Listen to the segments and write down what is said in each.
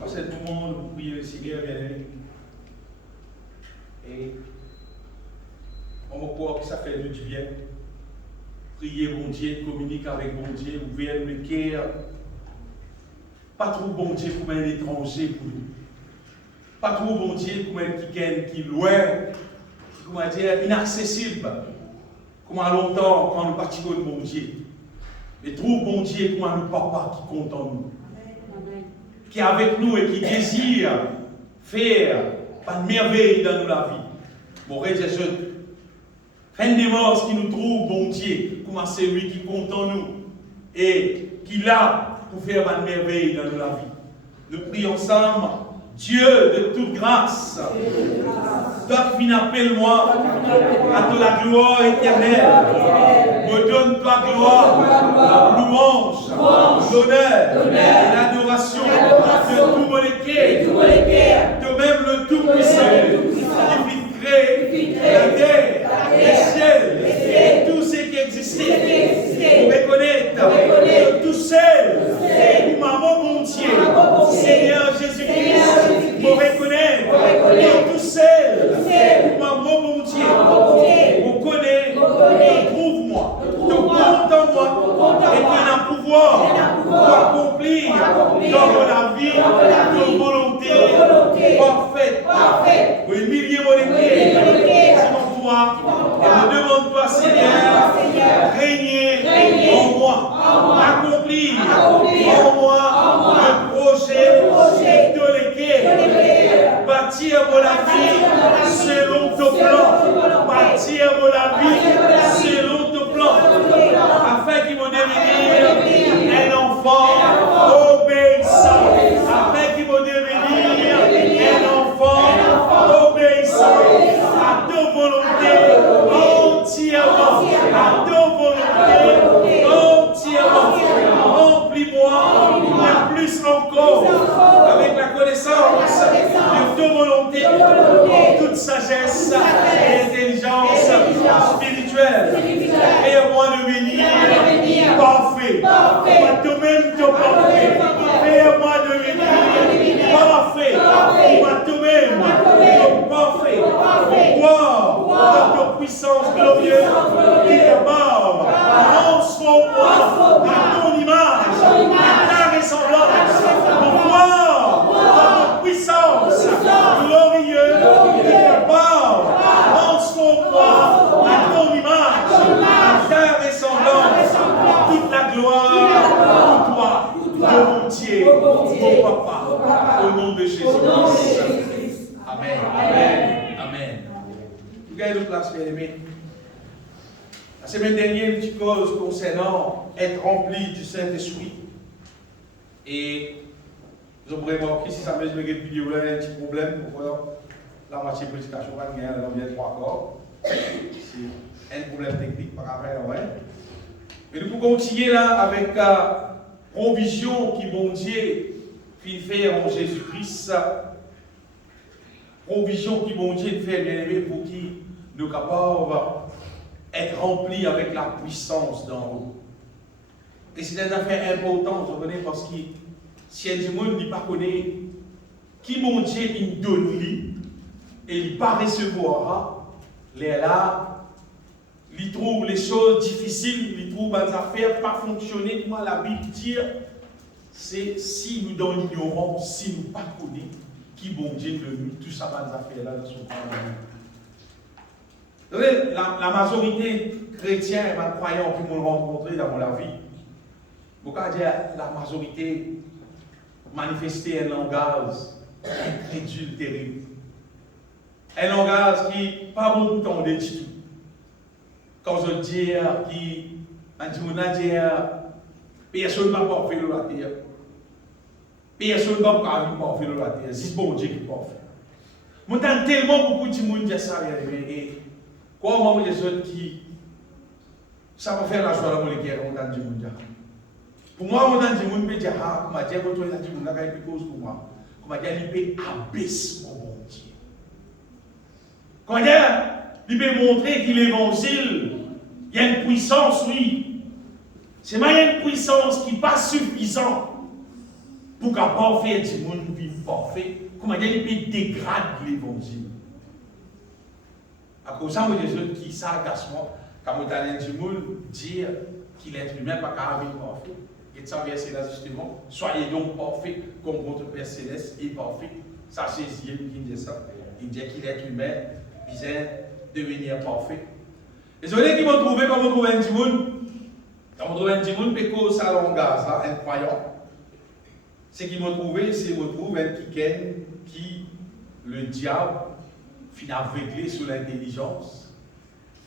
Parce que tout le monde, vous priez le Seigneur, bien aimé. Et on va croire que ça fait du bien. Prier bon Dieu, communiquer avec bon Dieu, ouvrir le cœur. Pas trop bon Dieu comme un étranger pour nous. Pas trop bon Dieu comme un qui est loin, comment dire, inaccessible. Comme à longtemps quand nous pratiquons le bon Dieu. Mais trop bon Dieu comme un papa qui compte en nous. Qui est avec nous et qui désire faire pas de merveille dans la vie. Bon, Jésus, fin des morts qui nous trouve, bon Dieu, comme c'est lui qui compte en nous et qui l'a pour faire pas de merveille dans la vie. Nous prions ensemble, Dieu de toute grâce, toi qui appelle-moi à toute la gloire éternelle, me donne ta gloire, louange, l'honneur, l'adoration de tout mon cœur, de même le Tout-Puissant, qui fit créer la terre, les ciels, et tout ce qui existait, pour reconnaître tout seul, pour maman mon Dieu, Seigneur Jésus-Christ, pour reconnaître tout seul, pour maman mon Dieu, pour connaître, trouve-moi, te compte en moi, et tu as un pouvoir pour accomplir dans la vie de volonté parfaite, pour humilier mon équipe, selon toi, et me demande-toi, Seigneur, régner en moi, accomplir en moi le projet de l'équipe, bâtir mon vie selon ton plan, bâtir mon vie selon ton plan, afin qu'il me devienne un enfant obéissant, afin qu'il me devienne un enfant obéissant à ta volonté entièrement, à ta volonté entièrement. Remplis-moi de plus encore avec la connaissance de ta volonté, en toute sagesse et intelligence spirituelle. Fais-moi devenir parfait. Toi-même te parfait. Fais-moi devenir parfait. Toi-même te parfait. Pour voir ta puissance glorieuse qui est mort. Transforme-moi à ton image, à ta ressemblance. Pour voir ta puissance glorieuse qui est mort. Transforme-moi à ton image, à ta ressemblance. Toute la gloire pour toi, mon Dieu, mon Papa, au nom de Jésus-Christ. Amen. Amen. Amen. Vous gagnez de place, bien aimés. La semaine dernière, une petite cause concernant être rempli du Saint-Esprit. Et vous aurez remarqué, si ça me met une vidéo là, il y a un petit problème pour voir la moitié de prédication, il y a bien 3 corps. C'est un problème technique par rapport à ouais. Mais nous pouvons continuer là avec la provision qui, mon Dieu, fit faire en Jésus-Christ. Provision qui, mon Dieu, fait bien aimé pour qui nous capables être remplis avec la puissance d'en haut. Et c'est une affaire importante, vous comprenez, parce que si un monde ne pas connaît qui, mon Dieu, il donne lui, et il ne pas recevoir, les là, il trouve les choses difficiles, il trouve les affaires pas fonctionner. Comment la Bible dit, c'est si nous dans l'ignorance, si nous ne pas connaissons qui, bon Dieu, de nous, tout ça, les affaires là, dans son temps. La majorité chrétienne et croyants qui m'ont rencontré dans la vie, pourquoi dire la majorité manifestait un langage incrédule terrible. Un langage qui pas beaucoup de temps de tout. Quand je dis qui on dit personne ne va pas faire la terre. Personne ne va pas faire la terre. C'est bon Dieu qui peut faire. Moi, j'entends tellement beaucoup de monde dire ça. Et comment les gens qui ça va faire la joie dans mon cœur, on entend du monde. Pour moi, on entend du monde, mais dire ah, comment dire quand on a du monde, là, il peut cause pour moi. Comment dire, il peut abaisser mon bon Dieu. Comment dire, il peut montrer que l'évangile, il y a une puissance, oui. C'est mais il y a une puissance qui n'est pas suffisante pour capable faire du monde vivre parfait, comment dire, il dégrade l'évangile. À cause de ça, moi, des autres qui sarcasment, quand on a du monde dire qu'il est humain, pas qu'à vivre parfait. Et ça, verset là, justement, soyez donc parfaits comme votre Père Céleste est parfait. Ça, c'est Jésus qui dit ça. Il dit qu'il est humain, il vient devenir parfait. Et vous voyez qui m'ont trouvé comme on trouve un petit monde. Quand on trouve un petit monde, péco salon gaz, un croyant. Ce qu'ils m'ont trouvé, c'est qu'on trouve un Kiken qui, le diable, finit aveuglé sur l'intelligence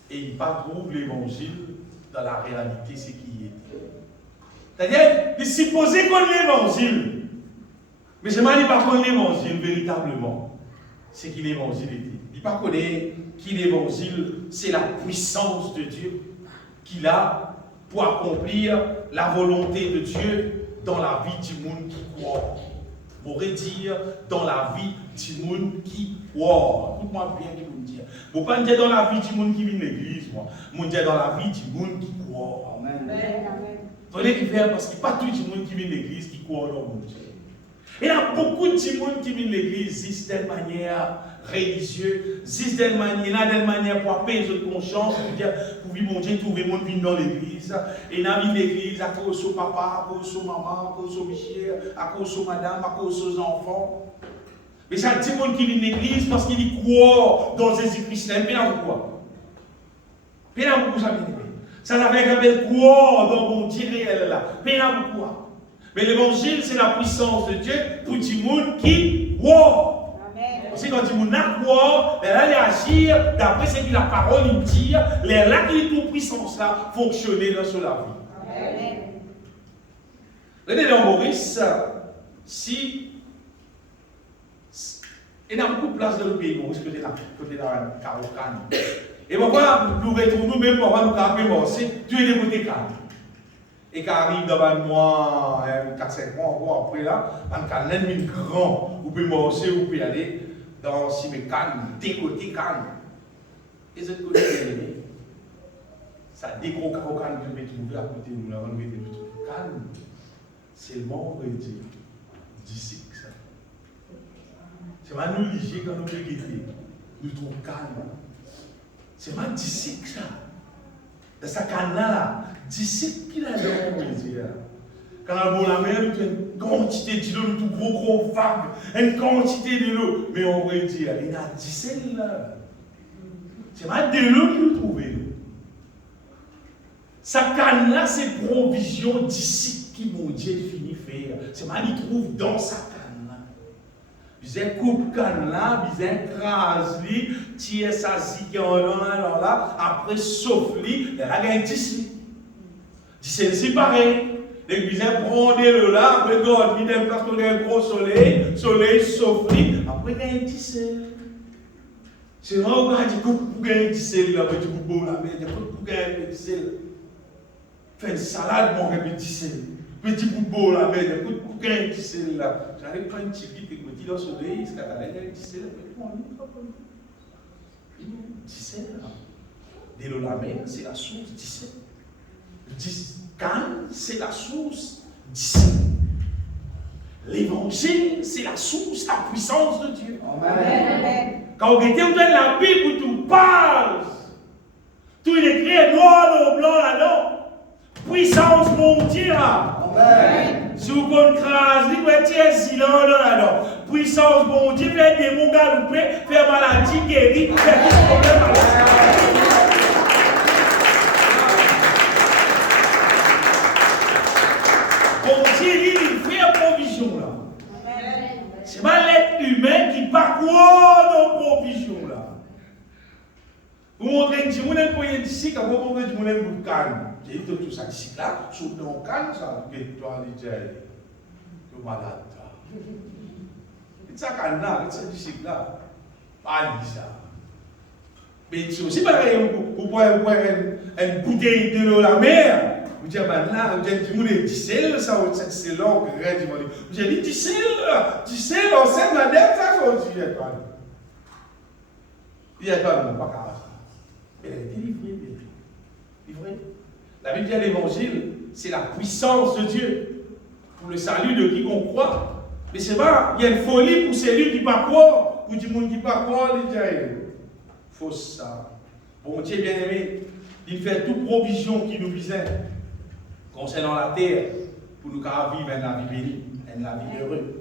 et il ne trouve l'évangile dans la réalité, ce qui est. C'est-à-dire, il supposait qu'on l'évangile. Mais je ne dis pas qu'on l'évangile véritablement. C'est qui l'évangile était. Il ne pas connaît qui l'évangile, c'est la puissance de Dieu qu'il a pour accomplir la volonté de Dieu dans la vie du monde qui croit. On pourrait dire dans la vie du monde qui croit. Écoute-moi bien qui vous me dire. Je ne pas dire dans la vie du monde qui vient de l'église, moi. Je dire dans la vie du monde qui croit. Amen. Tenez qui fait parce qu'il n'y a pas tout le monde qui vient de l'église qui croit dans mon Dieu. Il y a beaucoup de monde qui vient de l'église, juste d'une manière religieuse, juste d'une manière pour apaiser votre conscience, pour dire, pour vivre mon Dieu, trouver mon vie dans l'église. Et dans l'église, à cause de papa, à cause de maman, à cause de Michel, à cause de madame, à cause des enfants. Mais c'est un petit monde qui vient de l'église parce qu'il croit dans Jésus-Christ. Mais là, pourquoi? Mais là, pourquoi ça vient? Ça n'avait qu'à croire dans mon Dieu réel là. Mais là, pourquoi? Mais l'évangile, c'est la puissance de Dieu pour tout le monde qui croit. Parce que quand tout le monde a croit, il va agir d'après ce que la parole dit, là qui toute puissance là fonctionner dans la vie. Regardez dans Maurice, si il y a beaucoup de place dans le pays, Maurice, côté dans la Carocane. Et pourquoi nous retrouvons nous-mêmes, pourquoi nous avons c'est Dieu est côté Cannes. Et quand arrive dans un mois, 4-5 mois, après là, quand on a un grand, vous pouvez marcher, vous pouvez aller dans mes Cannes, des côtés Cannes. Et ce côté, ça décroche Cannes que vous trouver à côté de nous, là, on met Cannes. C'est le membre d'ici que ça. C'est pas nous léger quand nous regardons. Nous trouvons Cannes. C'est pas d'ici que ça. Dans sa canne là, d'ici qu'il a dans mon plaisir. Quand on a la mer, il y a une quantité d'eau, une gros vague, une quantité de l'eau. Mais on va dire, il y a 17 là. C'est pas de l'eau qu'il nous trouve. Sa canne là, c'est provision d'ici qui mon Dieu finit faire. C'est pas qu'il trouve dans sa canne. Bizarre coupe canne là, bizarre crase li, tire sa zik en alors là, après sauf li, elle a gagné 10. C'est pareil. Les bizarre prend de l'eau là, après God, il a parce qu'on a un gros soleil sauf li, après gagné 10. C'est vraiment quand tu coupes pour gagner 10 là, tu coupes beau la mer, tu coupes pour gagner 10. Fais une salade, mon rêve 10. Petit bout la mer, tu coupes pour gagner 10 là. J'allais prendre une petite bite. Dans le soleil, ce qu'elle a dit, de l'eau la mer, c'est la source 17. Cannes, c'est la source 17. L'évangile, c'est la source, la puissance de Dieu. Amen. Quand vous mettez la Bible, tout passe. Tout est écrit noir ou blanc là-dedans. Puissance mon Dieu là. Amen. Si vous contrastez, vous êtes silent là-dedans. Puissance bon Dieu, faire des démons galoper, faire maladie guérir, faire tout problème à la Bon Dieu, il fait provision là. C'est pas l'être humain qui parcourt nos provisions là. Vous montrez que vous n'êtes pas ici, quand vous montrez que vous n'êtes pas calme. J'ai dit tout ça ici là, sur ton calme, ça va être toi, tu es malade. Ça calme là, c'est ici là. Pas ça. Mais c'est aussi pareil, vous pouvez avoir une bouteille de l'eau la mer. Vous dites, là, vous dites, vous avez dit, c'est long, vous avez dit, 10 on sait, madame, ça, c'est il n'y a pas de pas elle a été livrée. La Bible dit l'évangile, c'est la puissance de Dieu pour le salut de quiconque croit. Mais c'est pas, il y a une folie pour celui qui ne pas croire, pour du monde qui ne pas croire, il dit, faut ça. Bon Dieu bien-aimé, il fait toute provision qui nous visait concernant la terre pour nous vivre la vie bénie, la vie heureuse.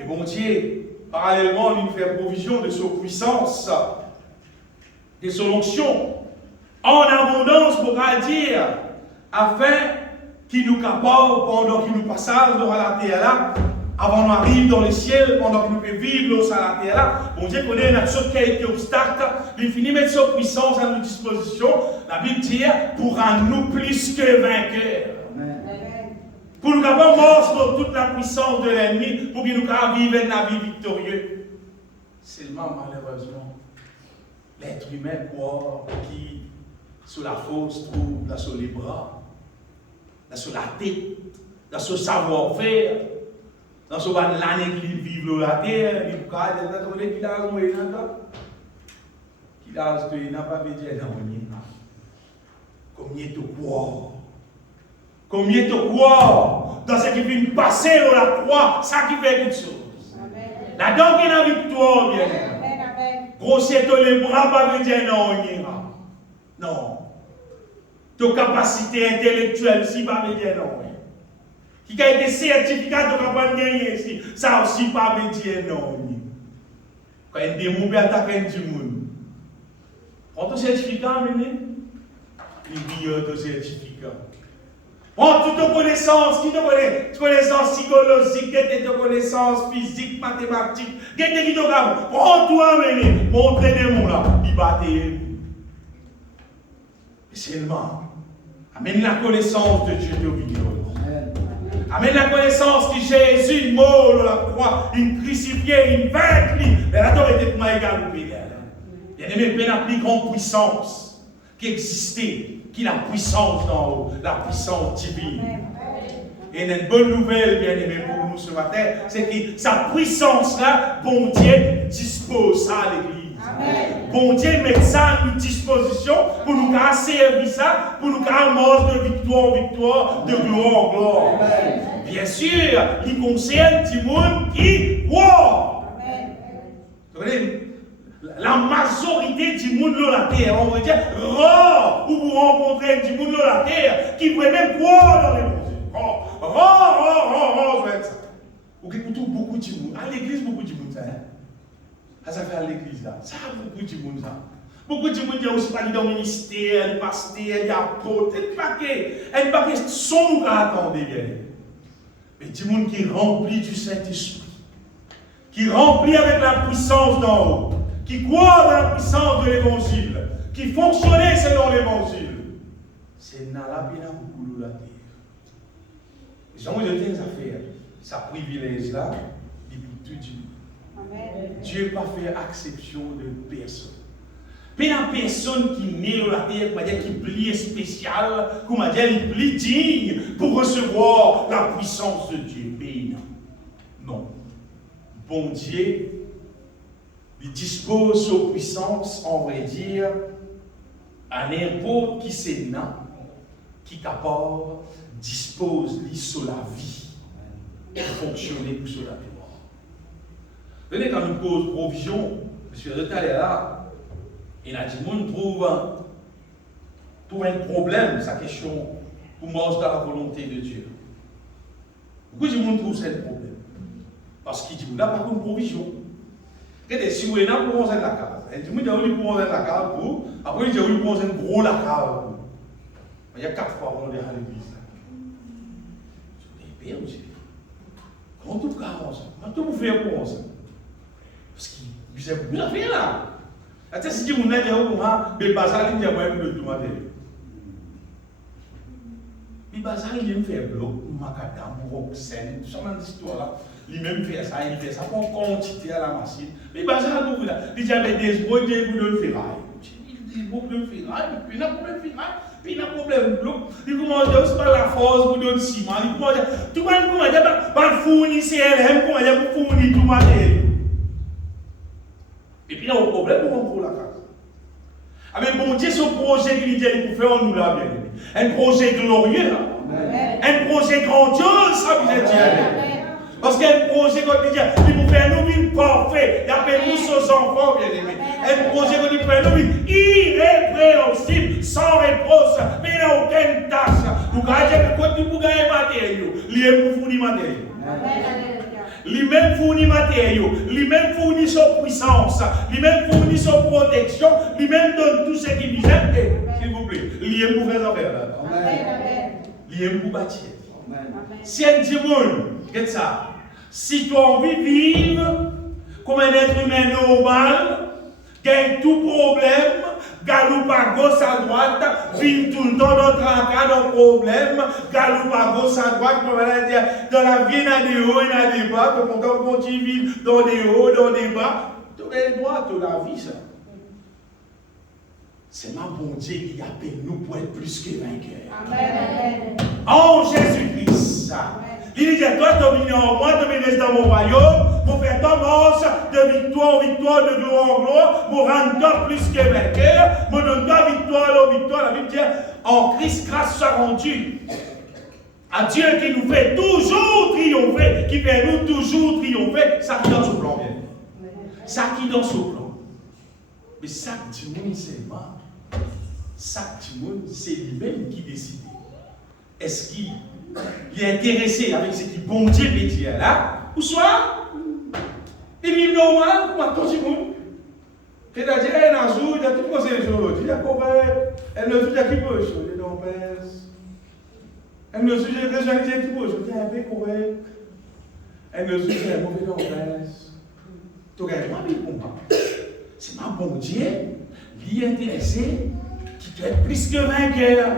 Et bon Dieu, parallèlement, il fait provision de sa puissance, de son onction, en abondance, pour dire, afin qu'il nous capable, pendant qu'il nous passage dans la terre là, avant qu'on arrive dans le ciel, pendant qu'il nous peut vivre dans la terre là, bon Dieu connaît notre quelques obstacles, il finit mettre sa puissance à notre disposition, la Bible dit, pour rendre nous plus que vainqueurs. Pour nous capables de mordre toute la puissance de l'ennemi, pour qu'il nous capables de vivre la vie victorieuse. Seulement, malheureusement, l'être humain croit qui, sous la force, trouve là sur les bras, là sur la tête, là sur le savoir-faire, dans ce ban l'année qui vivent la terre, il faut qu'il a un moyen qu'il a pas besoin combien tu crois, combien tu crois dans ce qui vient passer dans la croix, ça qui fait quelque chose. La dent qui est la victoire, bien. Grossier les bras, pas besoin non. Non. Ta capacité intellectuelle, si pas besoin non. Qui a été certificat de campagne gagné ici, ça aussi pas besoin non. Quand il y a des mots attaquer du monde. Prends ton certificat, mener. Il dit ton certificat. Prends toutes tes connaissances, qui te connaît, connaissances psychologiques, tes connaissances physiques, mathématiques, qui te connaît. Prends-toi, mener. Montre des mots là, il bat tes. Seulement, amène la connaissance de Dieu de vidéo. Amène la connaissance que Jésus mort dans la croix, il crucifié, il vaincu. Mais la torre était pour moi égale au pays. Il y a même la plus grande puissance qui existait, qui est la puissance d'en haut, la puissance divine. Et une bonne nouvelle, bien aimé, pour nous ce matin, c'est que sa puissance-là, bon Dieu dispose ça à l'église. Bon Dieu met ça à notre disposition pour nous servir ça, pour nous mordre de victoire en victoire, de gloire en gloire. Bien sûr, il concerne du monde qui croit. La majorité du monde de la terre, on va dire, rare, où vous rencontrez du monde de la terre qui pourrait même croire dans l'évangile. Rare, je vais dire ça. Vous écoutez beaucoup de monde. À l'église, beaucoup de monde, ça. Ça fait à l'église là. Ça a beaucoup de monde ça. Beaucoup de monde qui aussi pas dans le ministère, le pasteur, les apôtres, un paquet son à attendre bien. Mais du monde qui est rempli du Saint-Esprit, qui est rempli avec la puissance d'en haut, qui croit dans la puissance de l'évangile, qui fonctionnait selon l'évangile. C'est Nala Pina Koukoulou la terre. Les gens de des affaires, ça privilège là, il pour tout du monde. Dieu n'a pas fait exception de personne. Mais la personne qui naît dans la terre, qui est plus spéciale, qui est plus digne pour recevoir la puissance de Dieu. Mais non. Bon Dieu, il dispose de puissance, on va dire, à n'importe qui c'est nan, qui est capable, dispose sur la vie et fonctionner pour cela. Venez quand nous pose provision, parce que le est là, il a dit, monde trouve un problème, sa question, pour manger dans la volonté de Dieu. Pourquoi du monde trouve ce problème? Parce qu'il dit, on n'a pas de provision. Et si vous avez pour manger la case, il dit, vous avez pour manger la case, après il dit, vous avez pour manger un gros la case. Il y a 4 fois qu'on est à l'église. Je dis, bien aussi. Comment tout cas, comment vous faites pour ça? Parce qu'il y a beaucoup d'affaires là. Si tu as dit, mais Bazal, il y a moyen de tout mater. Mais Bazal, il me fait bloc, macadam, roxène, tout ça dans l'histoire là. Il même fait ça, pour quantité à la machine. Mais Bazal, il y a des espoirs, il y a beaucoup de ferraille. Il dit beaucoup de ferraille, puis il y a problème de ferraille, puis il y a problème de bloc. Il commence à faire la force pour donner ciment. Il commence à tout le monde commence à fournir CLM, comment il y a pour fournir tout matériel. Et puis il y a un problème pour la case. Avec bon Dieu, ce projet qu'il dit pour faire, nous l'a bien aimé. Un projet glorieux, là. Un projet grandiose, ça vous est dit. Parce qu'il y a un projet qu'on dit, il nous fait nous vivre parfait. Il appelle nous ses enfants, bien aimés. Un projet qu'on dit, nous vivre irrépréhensible, sans réponse, mais il n'y a aucune tâche. Nous gardons que quand nous gagnons matériaux, lui-même nous fournit matériaux. Lui-même fournit matériaux, lui-même fournit son puissance, lui-même fournit son protection, lui-même donne tout ce qu'il nous aime. S'il vous plaît, lui-même nous fait affaire là. Lui-même nous bâtir. Si un dimanche, regarde ça. Si tu as envie de vivre comme un être humain normal, gagne tout problème, galoupe à gauche à droite, vivre tout le temps dans tracas, dans problème, galoupe à gauche à droite, dans la vie, il y a des hauts, il y a des bas, tu peux continuer à vivre dans des hauts, dans des bas. Tu as le droit de la vie, ça. C'est ma bon Dieu qui appelle nous pour être plus que vainqueurs. Amen. En Jésus-Christ. Il dit, toi, tu es en moi, tu restes dans mon royaume, pour faire commence de victoire en victoire, de gloire en gloire, pour rendre toi plus que vainqueur, pour donner toi victoire en victoire. La Bible dit, en Christ, grâce soit rendue à Dieu qui nous fait toujours triompher, qui fait nous toujours triompher, ça qui est dans son plan, bien. Ça qui est dans son plan. Mais ça qui dit, c'est moi. Ça qui dit, c'est lui-même qui décide. Est-ce qu'il est intéressé avec ce qui bon Dieu peut dire là, ou soit il vit normal pour tout le monde. C'est-à-dire, il y a un jour, il y a tout le monde, il y a correct, elle ne dit qui peut changer dans le elle ne dit pas qui peut changer, un peu correct, elle ne dit pas mauvais dans le tu regardes ma vie pour moi. C'est ma bon Dieu, lui intéressé, qui doit être plus que vainqueur.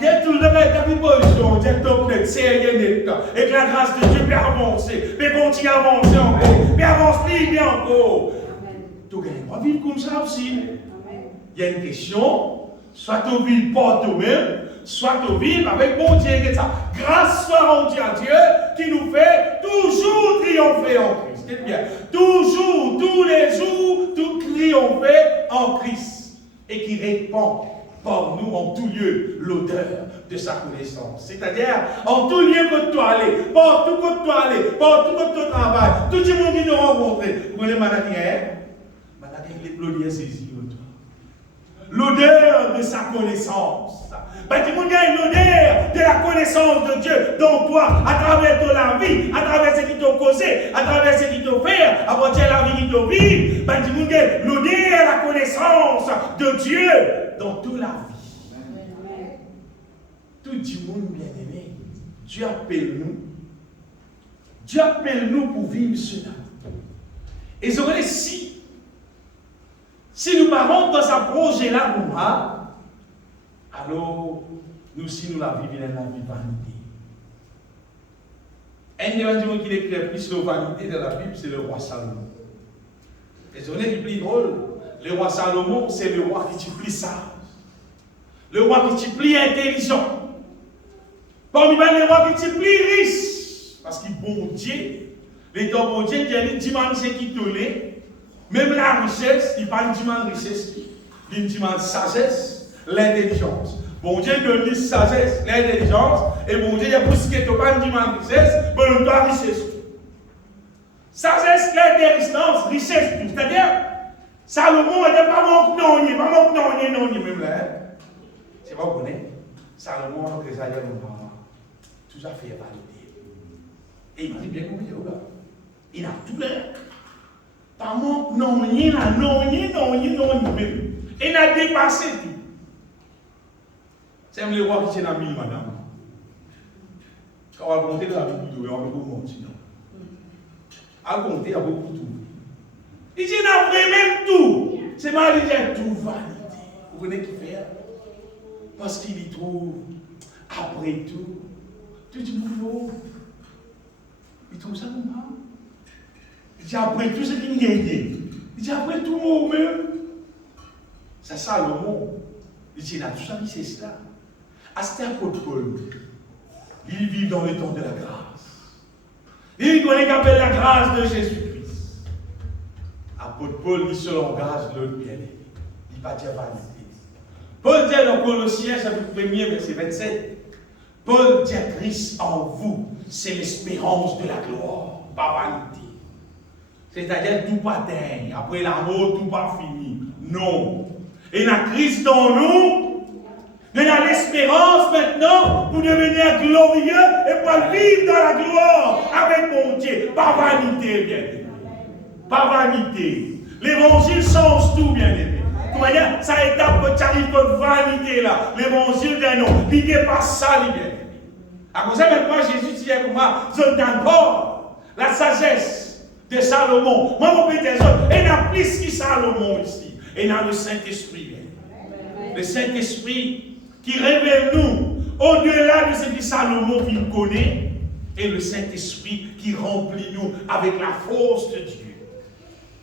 Dès tout le monde est à position, dès que tu es sérieux, et que la grâce de Dieu peut avancer, peut continuer à avancer encore, peut avancer bien encore. Tu ne pas vivre comme ça aussi. Il y a une question, soit tu vis par toi-même, soit tu vis avec bon Dieu. Grâce soit rendue à Dieu qui nous fait toujours triompher en Christ. C'est bien. Toujours, tous les jours, tout triompher en Christ. Et qui répand par nous en tout lieu l'odeur de sa connaissance. C'est-à-dire, en tout lieu que tu aller, partout que tu aller, partout que tu travailles, tout le monde qui te rencontre. Vous connaissez maladie, maladie, les plodiers saisis. L'odeur de sa connaissance. Tout le monde a l'odeur de la connaissance de Dieu dans toi, à travers de la vie, à travers ce qui t'a causé, à travers ce qui t'a fait, à partir de la vie qui t'a vécu. Tout le monde a l'odeur de la connaissance de Dieu dans toute la vie. Tout le monde bien aimé, Dieu appelle nous. Dieu appelle nous pour vivre cela. Et je voudrais si nous parlons dans ce projet-là, alors nous, si nous la vivons dans la vie vanité. Un des gens qui écrit plus de vanité dans la Bible, c'est le roi Salomon. Et je voudrais dire plus drôle, le roi Salomon, c'est le roi qui est plus sage. Le roi qui est plus intelligent. Parmi les rois qui est plus riche. Parce qu'il bon Dieu, les temps bon Dieu, il y a des dimanches qui tournent. Même la richesse, il parle de richesse, il dit de sagesse, l'intelligence. Bon Dieu donne la sagesse, l'intelligence, et bon Dieu, il y a plus que tu parles de richesse, mais on doit richesse. Sagesse, l'intelligence, richesse, c'est-à-dire, Salomon n'était pas manque non, même là. C'est pas vous connaissez. Salomon, on a créé ça, tout ça fait valider. Et il m'a dit bien compris, il a tout l'air. Pas manque non, même. Et il a dépassé tout. C'est le roi qui est dans 1000, madame. Quand on va compter dans la Bible, on va beaucoup mentir. À compter, il y a beaucoup de tout. Il dit, il a même tout. C'est mal, il dit, tout vanité. Vous voyez qui fait? Parce qu'il y trouve, après tout, tout dit, bon, il trouve ça normal. Il dit, après tout ce qu'il gagne. Il dit, après tout, moi-même. C'est Salomon. Il dit, il a tout ça, c'est cela. À cet apôtre Paul, il vit dans le temps de la grâce. Il connaît qu'appelle la grâce de Jésus-Christ. Apôtre Paul, il se langage le bien-aimé. Il va dire vanité. Paul dit dans Colossiens, chapitre 1er, verset 27, Paul dit Christ en vous, c'est l'espérance de la gloire, pas vanité. C'est-à-dire tout pas dingue, après la mort, tout pas fini. Non. Et la Christ dans nous, nous avons l'espérance maintenant pour devenir glorieux et pour vivre dans la gloire avec mon Dieu. Pas vanité, bien aimé. Pas vanité. L'évangile change tout, bien aimé. Comment dire, ça étape que tu arrives comme vanité là. L'évangile d'un nom. L'idée pas ça, bien. À cause de ça, maintenant, Jésus dit pour moi, je donne pas la sagesse de Salomon. Moi, mon père, et il y a plus que Salomon ici. Et il y a le Saint-Esprit, bien. Le Saint-Esprit qui révèle nous, au-delà de ce que Salomon nous connaît, et le Saint-Esprit qui remplit nous avec la force de Dieu.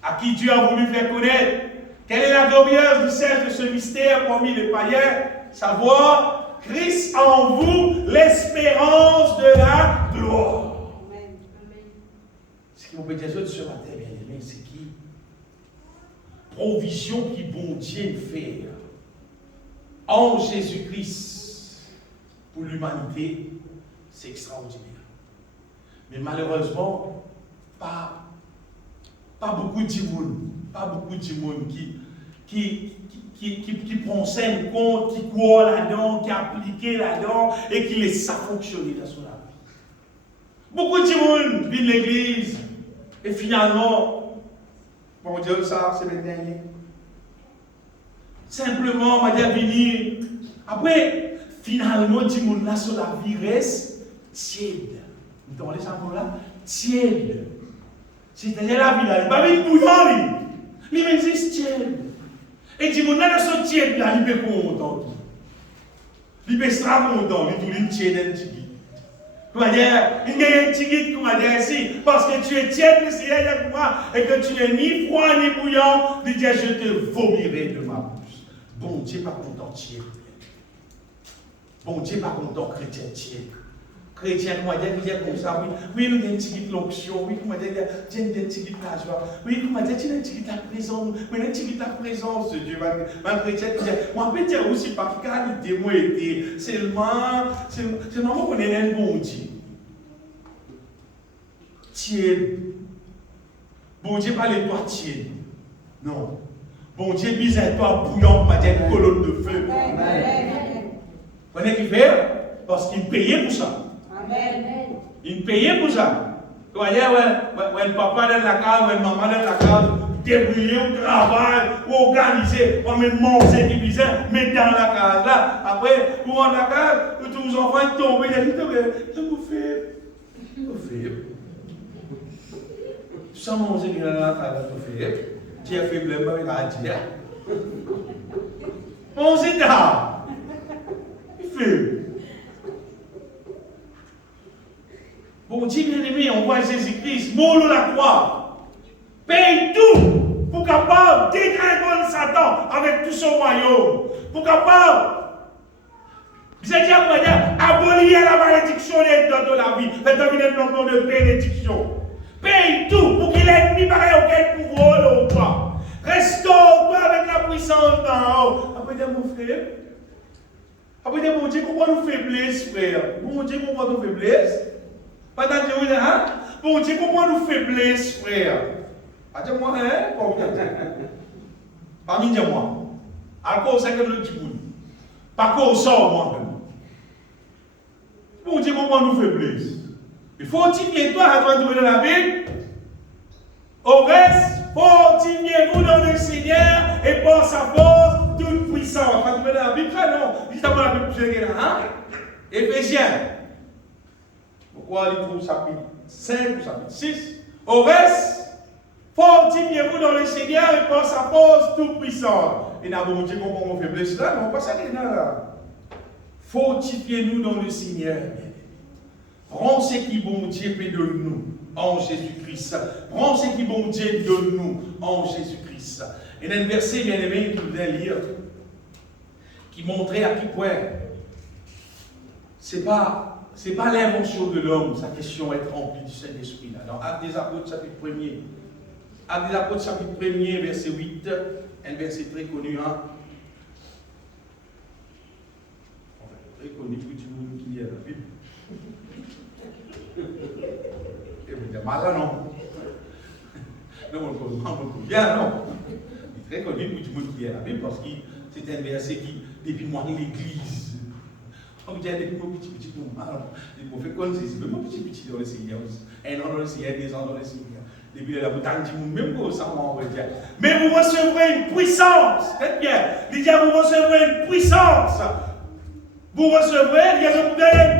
À qui Dieu a voulu faire connaître quelle est la glorieuse richesse de ce mystère parmi les païens, savoir Christ en vous, l'espérance de la gloire. Amen. Ce qui vous peut dire sur la terre, bien aimé, c'est qui? Provision qui bon Dieu fait en Jésus-Christ pour l'humanité, c'est extraordinaire. Mais malheureusement, pas beaucoup de monde qui prend ça en compte, qui croit là-dedans, qui applique là-dedans et qui laisse ça fonctionner dans son vie. Beaucoup de monde viennent de l'église et finalement, on va dire ça, c'est le dernier. Simplement, on va dire venir. Après, finalement, du monde là sur la vie reste tiède. Vous entendez ça pour là? Tiède. C'est-à-dire la vie là, il ne va pas venir bouillant, il même c'est tiède. Et du monde là, dans ce tiède là, il peut content. Il peut se content, il peut tiède un petit guide. Comment dire, il y a un petit guide, comment dire ici, parce que tu es tiède, le Seigneur est avec moi, et que tu n'es ni froid ni bouillant, il dit, je te vomirai de ma bouche. Bon Dieu, pas content tiède. Bon Dieu, pas content chrétien tiède. Chrétien, comment dire, il dit comme ça, oui, nous avons une petite l'onction, oui, comment dire, tu as une petite la joie, oui, comment dire, tu as une petite la présence, oui, une petite la présence de Dieu, ma chrétien, qui dit, moi, je peux dire aussi, parce que qualité, moi, été, seulement, on est un bon Dieu. Tiède. Bon Dieu, pas les toits tièdes. Non. Bon Dieu, bise un toit bouillant, pas dire une colonne de feu. Vous voyez qui fait? Parce qu'il payait pour ça. Il payait pour ça. Vous voyez, un papa dans la case, une maman dans la case, débrouiller au travail, organiser, on met manger qui disait, mettre dans la case là. Après, vous rentrez dans la case, tous vos enfants tombent, il dit, qu'est-ce que vous faites? Sans manger dans la case, vous faites. Tu as fait blême avec la dire. Mangez là. Il fait. Bon Dieu bien-aimé, on voit Jésus-Christ, mort la croix, paye tout pour capable dégringoler Satan avec tout son royaume, pour capable, c'est-à-dire abolir la malédiction dans la vie, faire devenir un nom de bénédiction. Paye tout pour qu'il ait ni pareil auquel pouvoir ou pas. Restaure-toi avec la puissance d'en haut. Après dire mon frère, après dire mon Dieu, comprends nos faiblesses, frère. Mon Dieu, comprends nos faiblesses. Pas d'entendre, hein? Bon Dieu, comprends nos faiblesses, frère. Dis-moi, hein? Parmi moi. À cause de le petit bout. Pas cause ça, moi-même. Bon Dieu, comprends nos faiblesses. Il faut continuer, toi, avant de venir dans la Bible. Au reste, fortifiez-vous dans le Seigneur et par sa force toute puissance. Avant de venir dans la Bible, ça non. Juste avant la Bible, hein? Éphésiens. Pourquoi il trouve chapitre 5 ou chapitre 6? Au reste, fortifiez-vous dans le Seigneur et par sa force toute puissance. Et n'a pas dit qu'on va faiblesse là, non, pas ça qu'il y a là. Fortifiez-nous dans le Seigneur. Prends ce qui bon Dieu peut de nous en Jésus-Christ. Prends ce qui bon Dieu de nous en Jésus-Christ. Et il y a un verset bien aimé que je voulais lire qui montrait à quel point c'est pas l'invention de l'homme, sa question est remplie du Saint-Esprit. Dans Actes des Apôtres, chapitre 1er. Actes des Apôtres, chapitre 1er, verset 8. Un verset très connu. Hein? Très connu, tout le monde qui lit la Bible. fait mal là, non? Non, bien, non. Il est très connu pour tout le monde qui est la Bible parce que c'est un verset qui, depuis moi, l'église. On dit, depuis mon petit, normal. On fait comme c'est mon petit dans le Seigneur. Un an dans le Seigneur, 2 ans dans le Seigneur. Depuis la bouteille, même pour ça, on va dire. Mais vous recevrez une puissance. Faites bien. Il dit, vous recevrez une puissance. Vous recevrez, il y a une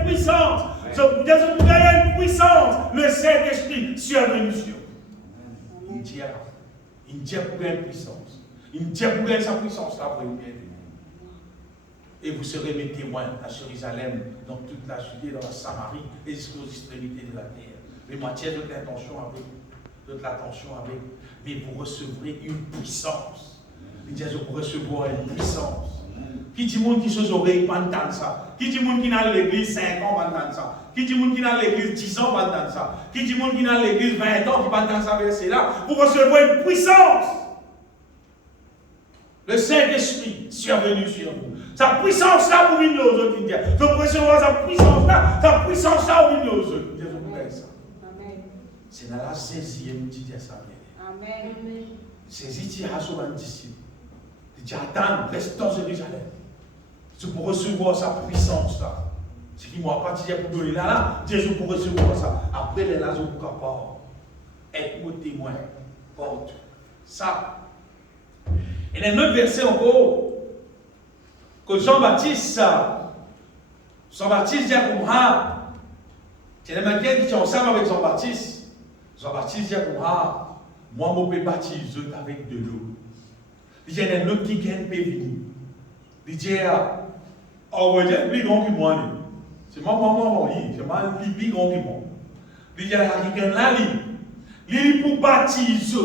puissance. Vous avez une puissance. Le Saint-Esprit survenu sur vous. Il dit pour une puissance. Il dit pour sa puissance là pour une bien. Et vous serez mes témoins à Jérusalem, dans toute la Judée, dans la Samarie et jusqu'aux extrémités de la terre. Mais moi, tiens toute l'attention avec. Mais vous recevrez une puissance. Il dit, vous recevrez une puissance. Qui dit monde qui se oreilles, pas entendre ça. Qui dit monde qui n'a l'église 5 ans, pas entendre ça. Qui dit monde qui n'a l'église 10 ans, pas entendre ça. Qui dit monde qui n'a l'église 20 ans, qui pas entendre ça verset là. Vous recevrez une puissance. Le Saint-Esprit survenu sur vous. Sa puissance là pour venir aux autres. Vous recevrez sa puissance là pour venir aux autres. C'est dans la 16e qui dit ça. Amen. Saisis tes rassures à disciple. Il dit attends, reste dans Jérusalem. C'est pour recevoir sa puissance là. Ce qui m'a parti pour donner là, Jésus pour recevoir ça. Après les lazos pour capable être mon témoin. Porte. Ça. Et il y a un autre verset encore. Que Jean-Baptiste dit à Kumha. C'est les Américains qui sont ensemble avec Jean-Baptiste. Jean-Baptiste dit à Kumha, moi je peux baptiser avec de l'eau. Il y a un autre qui vient venir. Il dit, oh, vous êtes plus grand que moi. C'est moi, c'est moi, plus grand que moi. Il dit, il y a là, il pour baptiser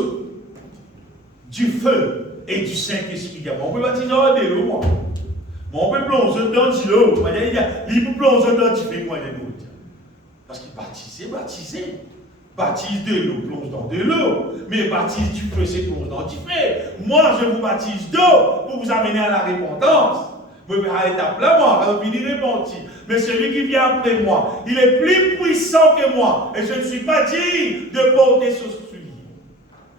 du feu et du Saint-Esprit. On peut baptiser de l'eau, moi. On peut plonger dans de l'eau. Il peut plonger dans du feu, moi, parce qu'il baptiser. Baptise de l'eau, plonge dans de l'eau. Mais baptise du feu, c'est plonge dans du feu. Moi, je vous baptise d'eau pour vous amener à la repentance. Vous verrez à l'étape là, moi, quand vous finirez repenti. Mais celui qui vient après moi, il est plus puissant que moi. Et je ne suis pas digne de porter ce soulier.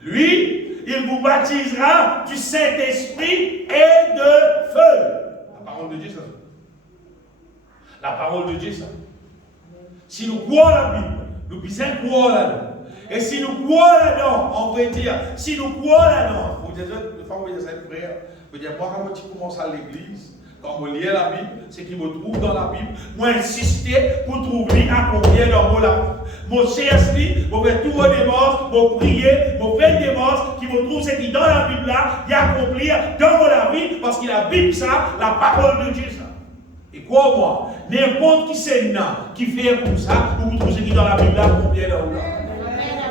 Lui, il vous baptisera du Saint-Esprit et de feu. La parole de Dieu, ça. La parole de Dieu, ça. Si nous croyons la Bible, nous puissions croire là-dedans. Et si nous croyons là-dedans, on va dire, si nous croyons là-dedans, vous dites, une fois vous dites ça, frère, vous dites, moi, quand tu commences à l'église, quand vous lisez la Bible, c'est qu'il me trouve dans la Bible, moi, insister pour trouver à combien de mots là. Mon cherche, vous faites tout vos démarches, vous priez, vous faites des démarches, qui vous trouve ce qui dans la Bible là, il y a accomplir dans la vie, parce qu'il a la Bible ça, la parole de Dieu ça. Et quoi, moi, n'importe qui c'est là, qui fait comme ça, vous trouvez ce qui dans la Bible là, combien de mots là.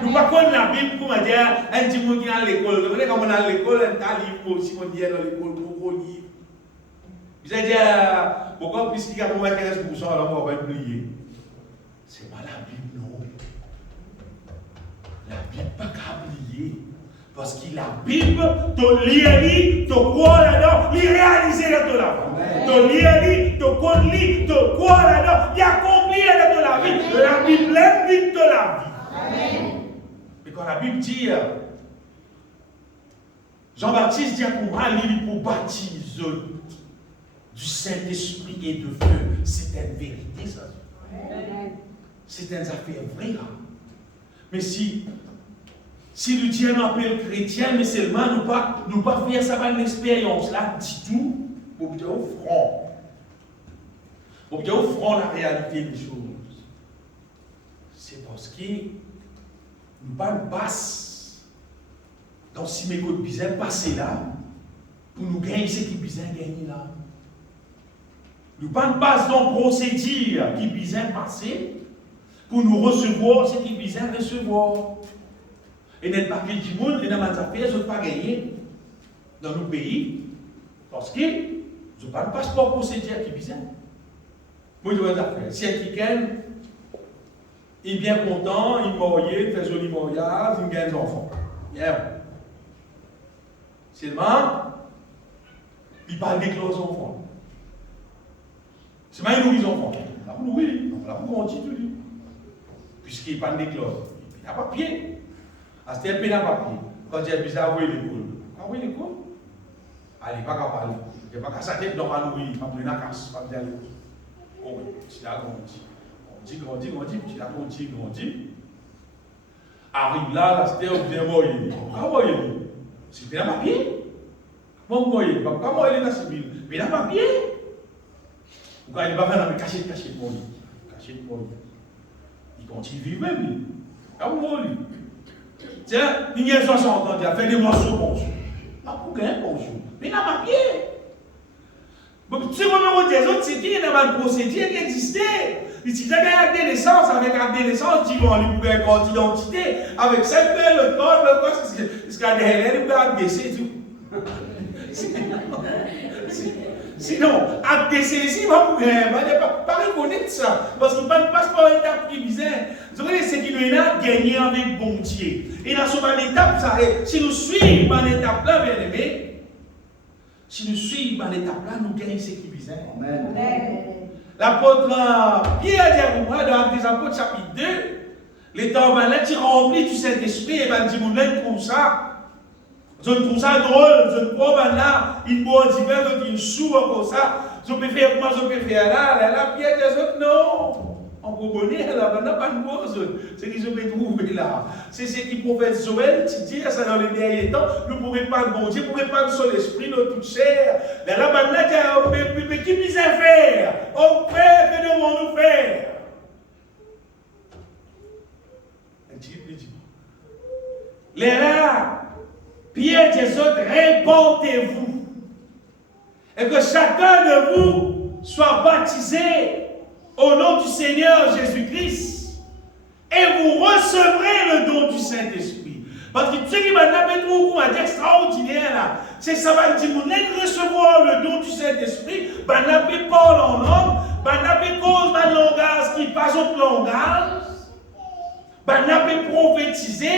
Nous ne pouvons pas la Bible pour dire, un petit mot qui est à l'école. Vous voyez, quand on est à l'école, un tas de livres aussi, on dit dans l'école, gros livres. Vous allez dire, pourquoi plus qu'il y a 95%, alors on va oublier. C'est pas la Bible, non. La Bible, pas qu'à oublier. Parce que la Bible, tu lis, tu crois là-dedans, il réalise dans la vie. Tu lis, tu connais, tu crois là-dedans, il accomplit dans la vie. La Bible l'aime de la vie. Amen. Mais quand la Bible dit, Jean-Baptiste dit à Koumra, il pour baptiser du Saint-Esprit et de feu. C'est une vérité, ça. C'est une affaire vraie. Mais si le Dieu m'appelle chrétien, mais seulement nous pas faire ça une expérience là, dit tout, pour bien au front. Pour bien au front la réalité des choses. C'est parce que nous pas nous passe dans si mes côtes bizarres passer là, pour nous gagner ce qui bizarre gagner là. Nous pas nous passe dans le procédure qui bizarre passer, pour nous recevoir ce qui bizarre recevoir. Et dans le papier du monde, et dans les affaires, je ne pas gagner dans nos pays, parce que je n'ai pas de passeport pour ces dire qui est bizarre. Moi, je vais affaires. Si quelqu'un est bien content, il est marié, il fait joli mariage, il gagne des enfants. Bien. Seulement, il parle des closes enfants. C'est pas une nourrice enfant. Là, oui, là, vous continuez. Puisqu'il parle des closes. n'y a pas pied. C'était un peu dans papier. Quand j'ai bizarre, vous voyez l'école. Quand vous voyez l'école, allez, pas qu'à parler. Il n'y a pas qu'à s'attendre dans ma louis, en plein casse, pas bien l'école. Oh, tu l'as grandi. Grandit, tu l'as grandi. Arrive là, c'était au bien moyen. Comment il est? C'est bien papier. Comment moyen? Comment il est dans ce ville? Bien papier. Quand il va faire un cachet de mon lit. Il continue de vivre même. Ah, mon lit. Tiens, il y a 60 ans, il a fait des morceaux bonjour. Ah, pour gagner bonjour. Mais il n'a pas pied. Si vous me dites des autres, c'est qu'il y a un procédé qui existait. Il y a un acte de naissance, avec acte de naissance, ils vont aller pour un code d'identité, avec 5 le code, c'est ce qu'il y a derrière, il y a un décès, tout. Sinon, acte de décès ici, il va pas reconnaître ça. Parce qu'il ne passe pas une étape qui visait. Vous savez, c'est qu'il y a gagné avec bon Dieu. Et dans cette étape, ça si nous suivons dans l'étape là, bien aimé, si nous suivons dans l'étape là, nous gagnons ce qui visait. Amen. L'apôtre Pierre dit à vous, dans les apôtres chapitre 2, l'état là, tu remplis du Saint-Esprit, et ben, dit, vous l'êtes pour ça. Je ne trouve ça drôle, je ne crois pas là, il boit divers, il sous comme ça, je peux faire comment je peux faire là, Pierre des autres, non. En Bourbonnais, là, on n'a pas de cause. C'est qu'ils ont trouvé là. C'est ce qui prophète Joël, tu dis ça dans les derniers temps, nous ne pourrions pas de bon Dieu, nous ne pourrions pas de son esprit, notre toute chair. Là, maintenant, mais qui nous a faire? Oh Père, que devons-nous faire? Là, Pierre des autres, répondez-vous. Et que chacun de vous soit baptisé au nom du Seigneur Jésus-Christ. Et vous recevrez le don du Saint-Esprit. Parce que ce qui m'a fait trop extraordinaire là, c'est que ça va dire, vous n'allez recevoir le don du Saint-Esprit, vous n'avez parlé en langue, vous n'avez cause d'un langage qui passe au langage, vous n'avez prophétisé,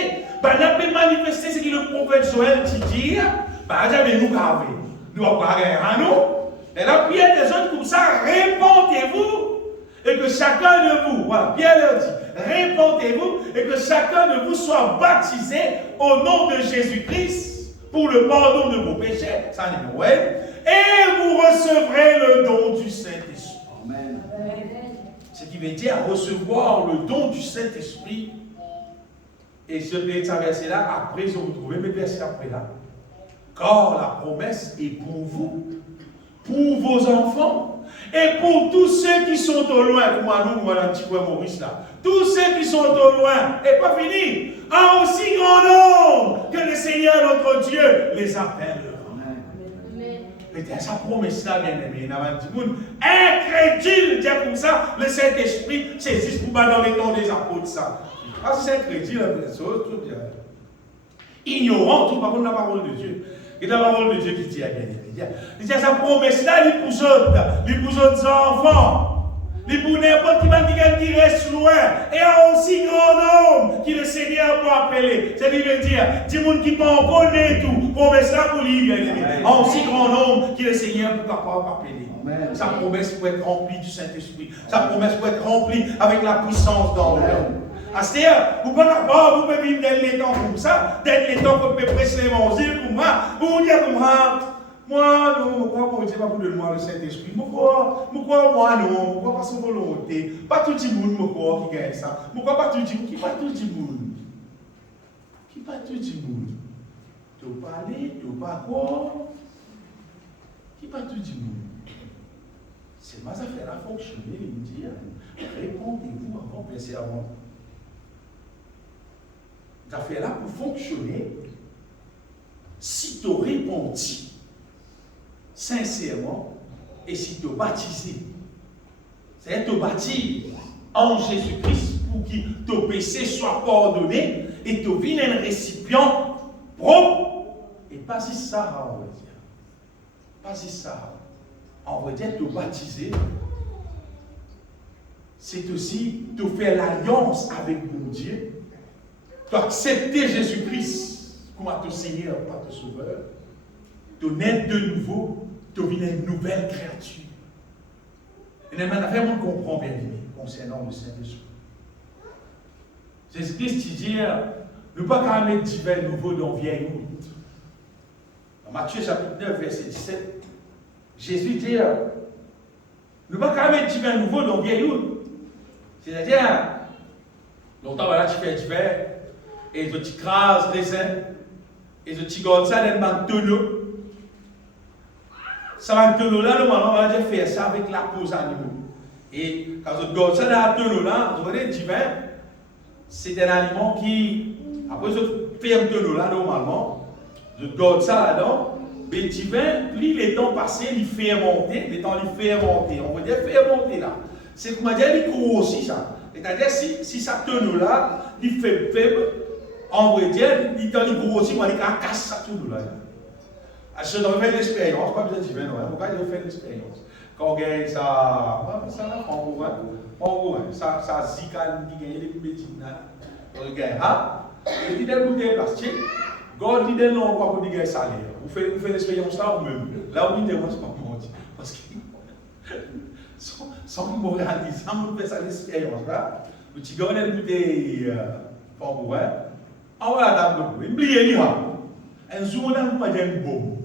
vous n'avez manifesté ce que le prophète Joël dit, vous n'avez nous gravé. Nous avons rien à nous. Et la prière des autres comme ça, répondez-vous. Et que chacun de vous, voilà, Pierre leur dit, répondez-vous et que chacun de vous soit baptisé au nom de Jésus-Christ pour le pardon de vos péchés, ça n'est pas et vous recevrez le don du Saint-Esprit. Amen. Ce qui veut dire recevoir le don du Saint-Esprit. Et ce verset-là, après, je vous trouvez mes versets après là. Car la promesse est pour vous, pour vos enfants, et pour tous ceux qui sont au loin, comme nous, voilà un petit peu Maurice là, tous ceux qui sont au loin, et pas fini, en aussi grand nombre que le Seigneur notre Dieu les appelle. Mais sa promesse là, bien aimé, il y a un petit monde incrédule, dire comme ça, le Saint-Esprit, c'est juste pour dans les temps des apôtres ça. Ah, c'est incrédule, la chose, tout bien. Ignorant tout par contre la parole de Dieu. Et la parole de Dieu qui dit à bien aimé. Il dit à sa promesse là, il pour autres enfants, il pour n'importe qui reste loin, et en aussi grand nombre que le Seigneur peut appeler. C'est-à-dire, du monde qui peut en connaître tout, promesse là pour lui, bien aimé. En aussi grand nombre que le Seigneur peut appeler. Amen. Sa promesse peut être remplie du Saint-Esprit. Sa promesse peut être remplie avec la puissance dans l'homme. C'est-à-dire, vous pouvez vivre dans les temps comme ça, dans les temps que vous pouvez presser les manger pour moi, vous dire pour moi, non, pourquoi pour Dieu pas pour de moi le Saint-Esprit, pourquoi moi non, pourquoi pas son volonté, pas tout le monde qui gagne ça, pourquoi pas tout le monde, qui pas tout le monde, qui pas tout le monde, tu parler, tu pas quoi, qui pas tout le monde. C'est ma affaire à fonctionner, il me dit, répondez-vous encore, pensez avant. Ça fait là pour fonctionner si tu réponds sincèrement et si tu es baptisé. C'est te baptiser en Jésus-Christ pour que ton péché soit pardonné et tu viennes un récipient propre. Et pas si ça, on va dire. Pas si ça. On va dire te baptiser. C'est aussi te faire l'alliance avec mon Dieu. Tu accepter Jésus-Christ comme ton Seigneur, pas ton Sauveur, tu naître de nouveau, tu deviens une nouvelle créature. Et maintenant, vraiment comprend bien concernant le Saint-Esprit. Jésus-Christ dit, nous ne pouvons pas mettre divin nouveau dans vieille route. Dans Matthieu chapitre 9, verset 17, Jésus dit, nous ne pouvons pas mettre divin nouveau dans vieille route. C'est-à-dire, longtemps, voilà, tu fais divin, et tu crases les raisin, et tu gardes ça dans un tonneau. Ça va être tonneau là, normalement, on va dire faire ça avec la peau animaux. Et quand tu gardes ça dans un tonneau là, vous voyez, divin, c'est un aliment qui, après je fais un tonneau là, normalement, je garde ça là-dedans, mais divin, plus les temps passés, il fait monter, les temps il fait monter, on va dire faire monter là. C'est comment dire, il grossit ça. C'est-à-dire, si ça tonneau là, il fait faible, on va dire, il grossit, il casse ça tonneau là. Je dois faire l'expérience, pas besoin de divin, non, pourquoi je vais faire l'expérience? Quand on gagne ça, en gros, ça zicane qui gagne les médecines, on gagne, et il y a des bouteilles plastiques, quand il y a des noms pour gagner salaire, vous faites l'expérience là ou même, là où il dérange pas mentir, parce que sans moraliser, on fait ça l'expérience là, vous gagnez des bouteilles, en gros, on va la table de vous, oubliez-le, un jour on a une bombe.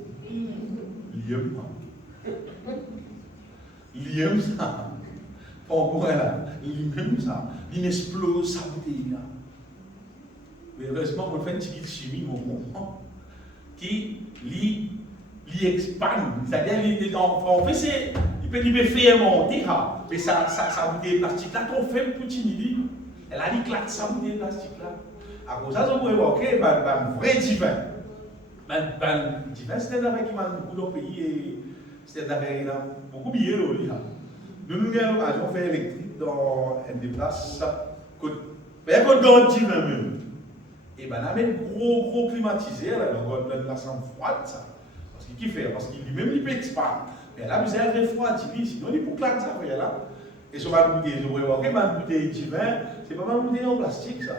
L'IM ça. Pourquoi là? L'IM ça. Il explose sa bouteille là. Mais heureusement, on fait une petite chimie, qui expande. C'est-à-dire, on fait c'est. Il peut faire monter, mais sa bouteille plastique là, qu'on fait une petite idée. Elle a dit claque sa bouteille plastique là. À cause de ça, on peut évoquer un vrai divin. Divin, c'est un affaire qui m'a beaucoup dans le pays et c'est un affaire qui a beaucoup billet. Nous avons l'occasion de faire électrique dans des places. Mais quand on a divin même, et ben on a un gros climatisé, on a la chambre froide. Parce qu'il fait, parce qu'il lui-même il peut expandre. Mais là, vous avez refroidi, sinon il faut claquer ça là. Et sur ma bouteille, je vois que ma bouteille divin, c'est pas ma bouteille en plastique ça.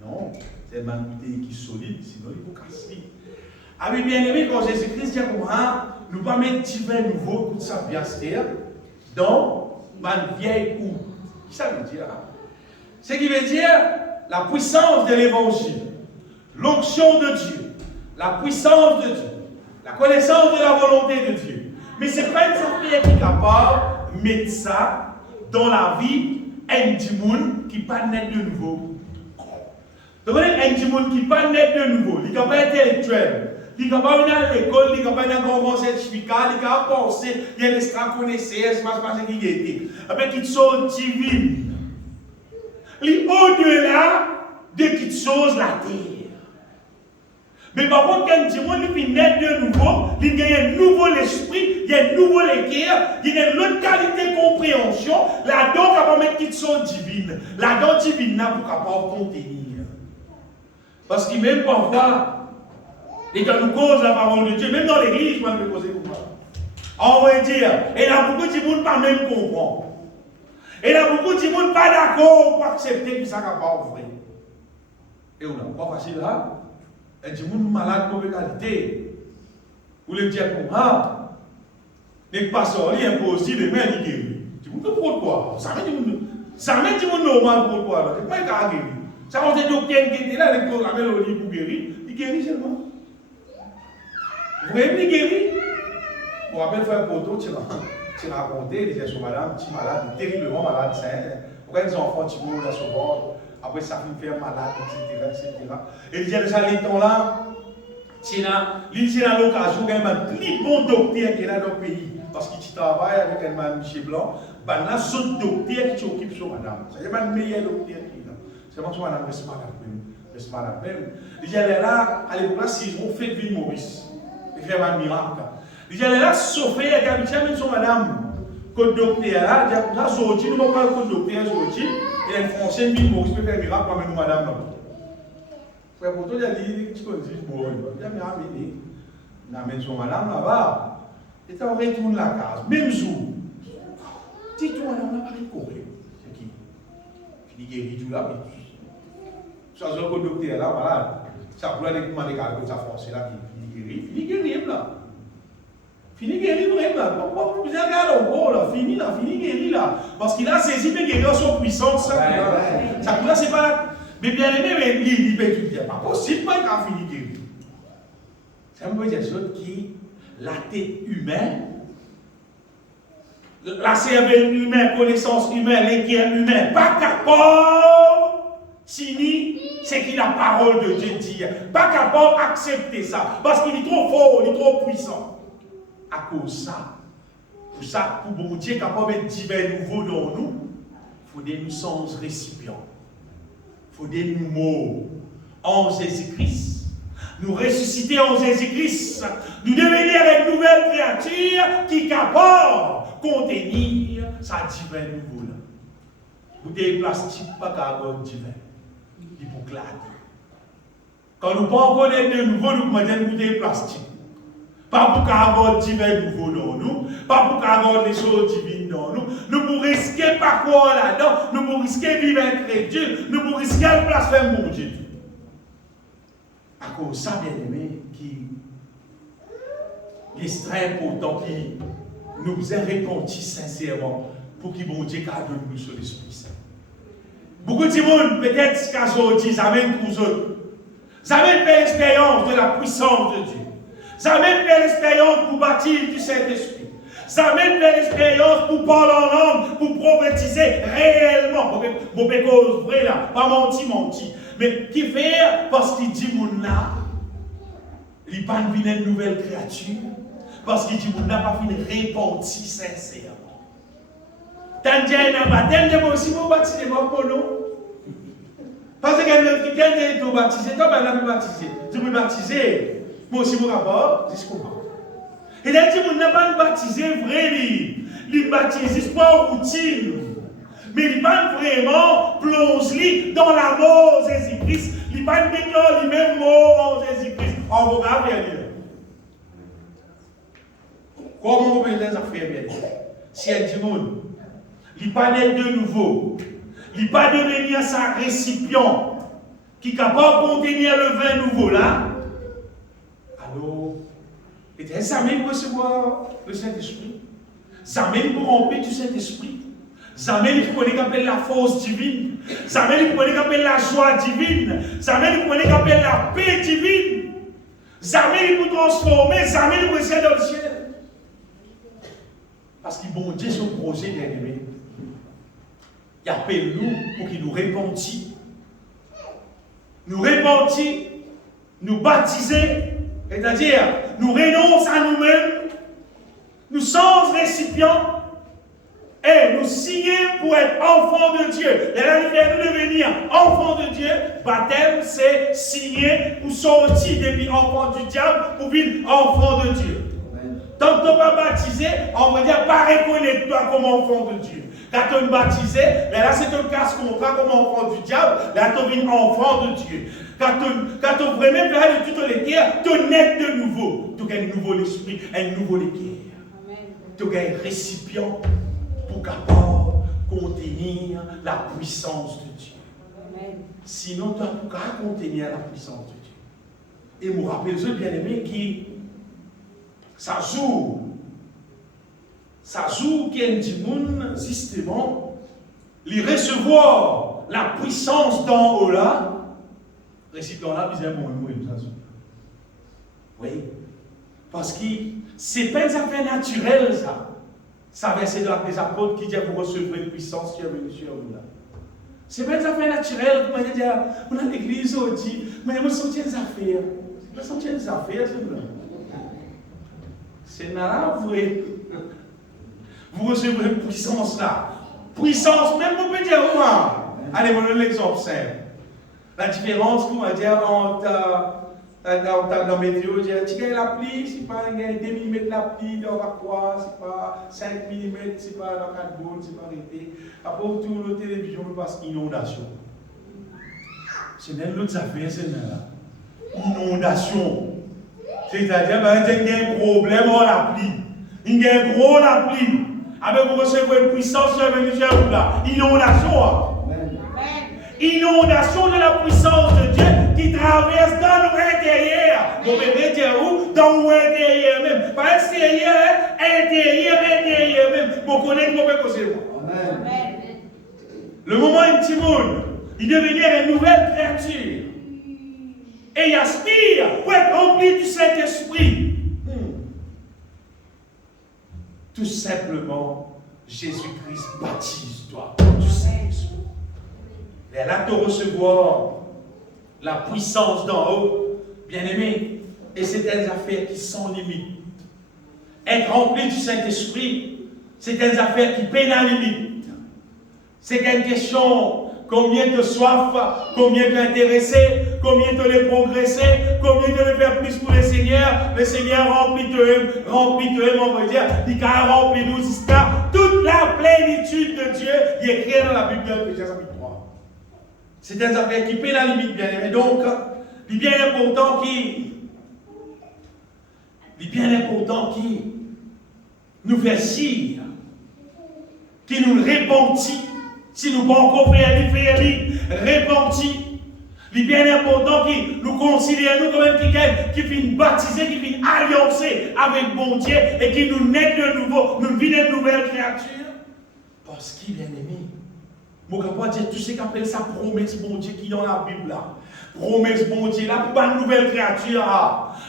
Non, c'est ma bouteille qui est solide, sinon il faut casser. Ah oui, bien aimé, quand Jésus-Christ dit nous ne pas mettre divin nouveau, toute sa piastre, dans ma vieille route. Qu'est-ce que ça veut dire? Ce qui veut dire la puissance de l'évangile, l'onction de Dieu, la puissance de Dieu, la connaissance de la volonté de Dieu. Mais ce n'est pas une affaire qui est capable de mettre ça dans la vie d'un monde qui n'est pas net de nouveau. Donc, un monde qui n'est pas net de nouveau, il n'est pas intellectuel. Il n'est pas à l'école, il n'est pas un grand certificat, il n'est pas penser, il y a l'extra connaissance, pas qui était. Avec une chose divine. Il est au-delà de toute chose la terre. Mais par contre, quand un monde qui est net de nouveau, il y a un nouveau esprit, il y a un nouveau équerre, il y a une autre qualité de compréhension, là-dedans, on va mettre une chose divine. Là-dedans, divine, n'a pas contenir. Parce qu'il même parfois, et quand nous cause la parole de Dieu, même dans l'église, moi je vais causer pour moi. On va dire, et il y a beaucoup de monde pas même comprendre. Et il y a beaucoup de monde pas d'accord pour accepter que ça n'a pas vrai. Et on n'a pas facile là. Et du monde malade de mauvaise qualité. Vous le dire comme ça. Mais pas ça, il est impossible, les mains ils guéris. Tu me comprends quoi? Ça met du monde normal pour quoi? C'est pas un guéri. Ça on dit docteur qui était là, les programmes pour guérir. Il guérit seulement. Vous voyez, il guérit. Bon, après, frère Poto, tu racontais, il disait sur madame, tu es malade, terriblement malade, pourquoi les enfants, tu mourres là sur bord, après ça fait faire malade, etc. Et il disait, déjà, les temps là, il y a l'occasion, il y a un plus bon docteur qui est là dans le pays, parce qu'il travaille avec un man chez Blanc, il y a un autre docteur qui s'occupe sur madame. C'est le meilleur docteur qui est là. C'est vraiment sur madame, reste malade même. Il y a là, à l'époque là, s'ils ont fait ville Maurice. Il fait un miracle. Il est là, Sophie, il a dit, même son madame, que le docteur là, il a dit, ça, Zoti, nous ne pouvons pas que le docteur Zoti, il est français, il peut faire un miracle, comme nous, madame. Frère Poto, il a dit, tu peux dire, bon, il a dit, il amène son madame là-bas, et il retourne la case, même jour. Dis-toi, madame, on n'a pas récoré. C'est qui? Il guérit tout là, mais. Ça, c'est le docteur là, voilà. Ça, pour aller demander quelque chose à français là, il guérit là. Fini guéri vraiment. Pourquoi vous regardez encore là? Fini guéri là. Parce qu'il a saisi mes guéris sont puissantes. Ça là, c'est pas là. Mais bien aimé, mais il peut tout dire. Pas possible, pas qu'il a fini guéri. C'est un peu des choses qui, la tête humaine, la cervelle humaine, connaissance humaine, l'équerre humaine, pas capable, signer ce que la parole de Dieu dit. Pas capable d'accepter ça. Parce qu'il est trop fort, il est trop puissant. À cause de ça, pour bon Dieu capable d'être divin nouveau dans nous, il faut des nous sens récipients. Il faut des nous mots en Jésus-Christ. Nous ressusciter en Jésus-Christ. Nous devenir une nouvelle créature qui est capable de contenir sa divin nouveau. Bouteille plastique, pas capable divin. Il faut clader. Quand nous ne pouvons pas connaître de nouveau, nous mettons une bouteille plastique. Pas pour qu'avoir divin nouveau dans nous, pas pour qu'avoir des choses divines dans nous. Nous pour risquer pas quoi là-dedans, nous pour risquer vivre incrédule, nous pour risquer une blasphème mon Dieu. À cause de ça, bien aimé, qui est très important, qui nous est répandu sincèrement pour qu'il bon Dieu garde nous sur l'Esprit Saint. Beaucoup de monde, peut-être qu'aujourd'hui, ça amène pour eux. Ça amène l'expérience de la puissance de Dieu. Ça amène l'expérience pour bâtir du Saint-Esprit. Ça amène l'expérience pour parler en langue, pour prophétiser réellement. Bon, cause vrai là, pas menti. Mais qui fait parce qu'il dit mon là, il n'a pas une nouvelle créature. Parce qu'il dit mon n'a pas fini répandu sincèrement. Tant qu'il y a un baptême, je peux aussi vous baptiser pour nous. Parce que quelqu'un est baptisé, toi, ben, baptisé. Je peux baptiser. Moi aussi, mon rapport, jusqu'au bout. Et là, il dit, on n'a pas baptisé vrai, il baptise, c'est pas en routine. Mais il pas vraiment plonge dans la mort de Jésus-Christ. Il pas déclare lui-même mort en Jésus-Christ. En vous rappelez, comment vous pouvez les affaires bien? Si elle dit, il pas d'être de nouveau. Il pas devenir sa récipient qui est capable de contenir le vin nouveau là. Alors, et jamais pour recevoir le Saint-Esprit. Jamais pour remplir du Saint-Esprit. Jamais pour connaître la force divine. Jamais pour connaître la joie divine. Jamais pour connaître la paix divine. Jamais pour transformer. Jamais pour essayer dans le ciel. Parce qu'il bon Dieu son projet bien aimé. Il appelle nous pour qu'il nous répandit. Nous répandit. Nous baptiser. C'est-à-dire, nous renonçons à nous-mêmes, nous sommes récipients et nous signons pour être enfants de Dieu. Et là, nous venons devenir enfants de Dieu. Baptême, c'est signer pour sortir depuis enfant du diable pour vivre enfant de Dieu. Tant que tu n'es pas baptisé, on va dire pas reconnaître toi comme enfant de Dieu. Quand tu es baptisé, là c'est un casse-contrat comme enfant du diable, là tu es enfant de Dieu. Quand tu es vraiment là de toutes les guerres, tu es net de nouveau. Tu as un nouveau esprit, un nouveau guerre. Tu as un récipient pour capable contenir la puissance de Dieu. Amen. Sinon, tu n'as pas contenir la puissance de Dieu. Et je me rappelle, bien aimé, qui ça joue qu'il y a un monde, justement, les recevoir la puissance d'en haut là, récipient là, ils aiment mon ça joue. Oui. Parce que ce n'est pas une affaire naturelle, ça. Ça verset dans les apôtres qui dit vous recevrez une puissance qui est venue sur vous là. Ce n'est pas une affaire naturelle, comme on dit, on a l'église aujourd'hui, mais on sent des affaires. On sent des affaires, c'est vrai. C'est là, vous recevrez une puissance là. Puissance, même on peut dire, allez, on donne l'exemple simple. La différence, qu'on va dire, dans le météo, tu gagnes la pluie, c'est pas 2 mm la pluie dans la croix, c'est pas 5 mm, c'est pas dans 4 boules, c'est pas arrêté. Après, on tourne la télévision, on passe inondation. C'est l'autre affaire, c'est là. Inondation. C'est-à-dire, il y a un problème dans la pluie. Il y a un gros la pluie. Avec vous recevez une puissance qui est venue sur vous là. Inondation. Inondation de la puissance de Dieu qui traverse dans nos intérieurs. Vous pouvez dire où? Dans nos intérieurs même. Pas extérieur, intérieur même. Vous connaissez, vous pouvez causer. Amen. Le moment intime, il devenait une nouvelle créature. Et il aspire pour être rempli du Saint-Esprit. Tout simplement, Jésus-Christ baptise-toi du Saint-Esprit. Et là, te recevoir la puissance d'en haut, bien-aimé, et c'est des affaires qui sont limites. Être rempli du Saint-Esprit, c'est des affaires qui peinent à limite. C'est une question combien de soif, combien d'intéressé, combien de les progresser, combien de les faire plus pour le Seigneur. Le Seigneur remplit de eux, on va dire, il a rempli nous jusqu'à toute la plénitude de Dieu. Il est écrit dans la Bible de Éphésiens chapitre 3. C'est des affaires qui paient la limite, bien aimé. Donc, il est bien important qui nous fait sire, qui nous répandit. Si nous ne pouvons encore faire répandit. Il est bien important qu'il nous considère nous comme quelqu'un qui vient baptiser, qui vient alliancer avec bon Dieu et qui nous naît de nouveau, nous vient une nouvelle créature. Parce qu'il est bien-aimé. Mon capable dire tout ce qu'on appelle sa promesse bon Dieu qui est dans la Bible là. Promesse bon Dieu là pour pas une nouvelle créature.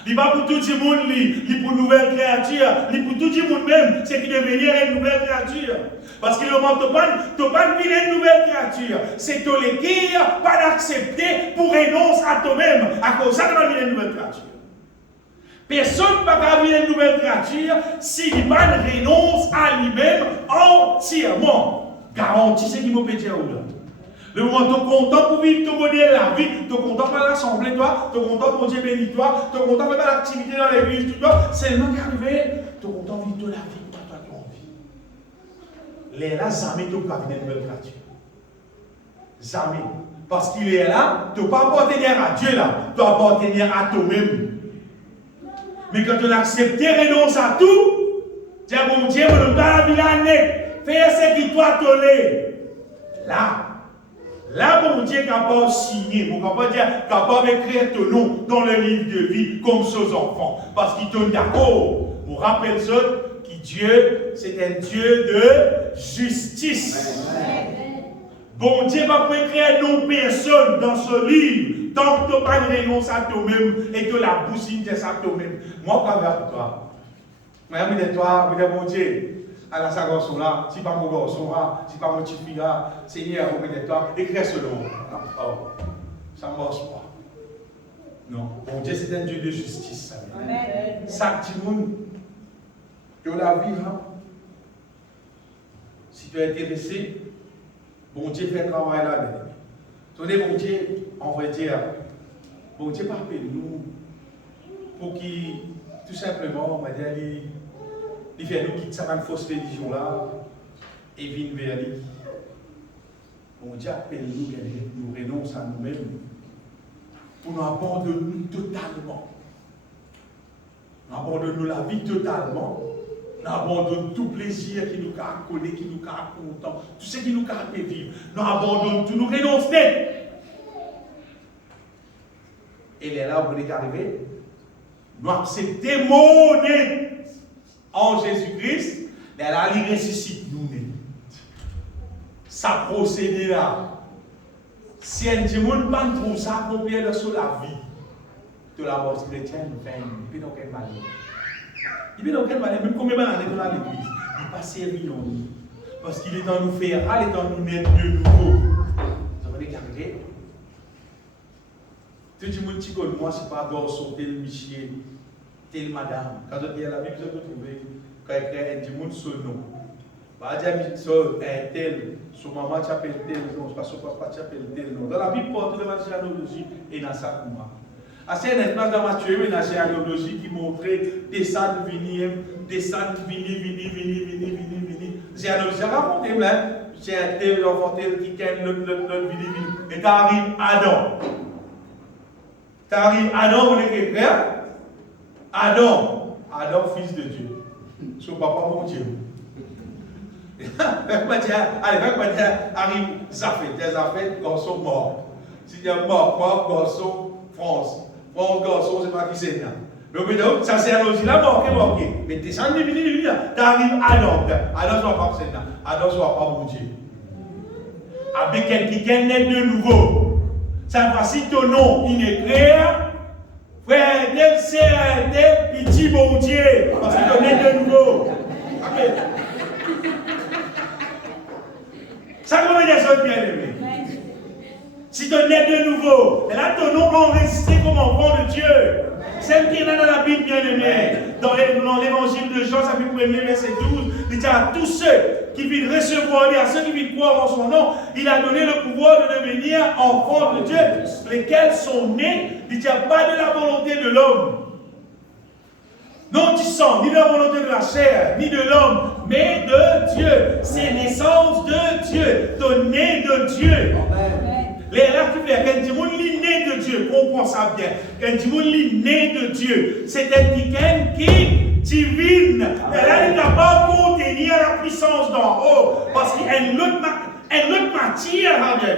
Il n'est pas pour tout le monde, il est pour une nouvelle créature. Il est pour tout le monde même, c'est qu'il devenir une nouvelle créature. Parce qu'il ne demande pas une nouvelle créature. C'est te l'écrire, pas d'accepter pour renoncer à toi-même. À cause de ça, tu vas une nouvelle créature. Personne ne peut pas venir une nouvelle créature s'il ne renonce à lui-même entièrement. Garantie, c'est qu'il m'a pété à l'autre. Le moment où tu es content pour vivre ton modèle la vie, tu es content pour l'assemblée, toi, tu es content pour Dieu béni, toi, tu es content pour faire l'activité dans l'église, tout toi, c'est le moment qui est arrivé, tu es content pour vivre la vie, toi, tu as envie. Les là, jamais tu ne peux pas venir une nouvelle créature. Jamais. Parce qu'il est là, tu ne peux pas appartenir à Dieu là, tu dois appartenir à toi-même. Mais quand tu acceptes, renonce à tout, tu dis, bon Dieu, je ne peux pas vivre l'année. Fais ce qui doit te l'aider. Là, mon Dieu est capable de signer, mon capable d'écrire ton nom dans le livre de vie comme ses enfants. Parce qu'il est d'accord. On rappelle ça, que Dieu, c'est un Dieu de justice. Amen. Bon Dieu va pas écrire non personne dans ce livre, tant que tu n'as pas de renonce à toi-même et que la bousine de ça toi-même. Moi, je parle pour toi. Moi, je dis toi, je dis bon Dieu. À la garçon là, si pas mon garçon là, si pas mon petit fille là, Seigneur, remettez-toi, écris ce nom. Oh, ça ne marche pas. Non, bon Dieu, c'est un Dieu de justice. Amen. Ça, tout le monde, que la vie, hein? Si tu es intéressé, bon Dieu fait un travail là-dedans. Tenez, bon Dieu, on va dire, bon Dieu, parlez-nous pour qu'il, tout simplement, on va dire, il fait nous quitter cette fausse religion là et vient vers lui. Bon Dieu appelle-nous, nous renonce à nous-mêmes pour nous abandonner totalement. Nous abandonnons la vie totalement. Nous abandonnons tout plaisir qui nous a collé, qui nous a content, tout ce qui nous a fait vivre. Nous abandonnons tout, nous renonçons. Et là, vous êtes arrivé, nous acceptons mon nez en Jésus-Christ, mais là, il ressuscite nous. Ça procédé là. Si un démon pas trouve ça accompli sur la vie de la mort chrétienne, il peut donc être malade. Il peut donc être malade, même combien d'années dans l'église, il n'est pas servi nous. Parce qu'il est dans nous faire, il est dans nous mettre de nouveau. Vous avez regardé? Tout le monde qui connaît moi, c'est pas garçon, tel monsieur, tel madame. Quand je dis à la Bible, vous trouvez quand il y a un démon sur nous. Bah, un tel, son maman t'appelle tel, non, pas son papa t'appelle tel, non. Dans la Bible, porte de la généalogie et dans ça pour moi. C'est un espace dans Matthieu, mais dans la généalogie qui montrait descendre, venir. Généalogie, ça va monter, là. C'est un tel, l'enfant tel qui ken l'autre, venir. Et t'arrives Adam. Adam, vous l'avez frère? Adam, fils de Dieu. Son papa, mon Dieu. Allez, arrive, Zafet, garçon mort. S'il y a mort, garçon, France. France, garçon, c'est pas qui c'est là. Mais au bout d'un ça c'est aussi là, marqué. Mais tu descends, tu arrives à Adam. Adam soit pas c'est là. Adam soit pas bon Dieu. Avec quelqu'un naît de nouveau. Ça va si ton nom, il est clair. Frère, c'est un petit bon Dieu. Parce que tu naît de nouveau. Amen. Ça veut dire ça, bien aimé. Si tu nais de nouveau, et là ton nom va enregistré comme enfant de Dieu. C'est ce qui est dans la Bible, bien aimé. Dans l'évangile de Jean, chapitre 1er, verset 12, il dit à tous ceux qui viennent recevoir, à ceux qui viennent croire en son nom, il a donné le pouvoir de devenir enfants de Dieu, lesquels sont nés, il n'y a pas de la volonté de l'homme. Non du sang, ni de la volonté de la chair, ni de l'homme, mais de Dieu. C'est naissance de Dieu, donné de Dieu. Les là qui fait qu'un dimanche né de Dieu, comprends ça bien. Qu'un dimanche né de Dieu, c'est un quelqu'un qui divine. Et là, il n'a pas contenir la puissance d'en haut. Parce qu'il y a une autre matière à bien.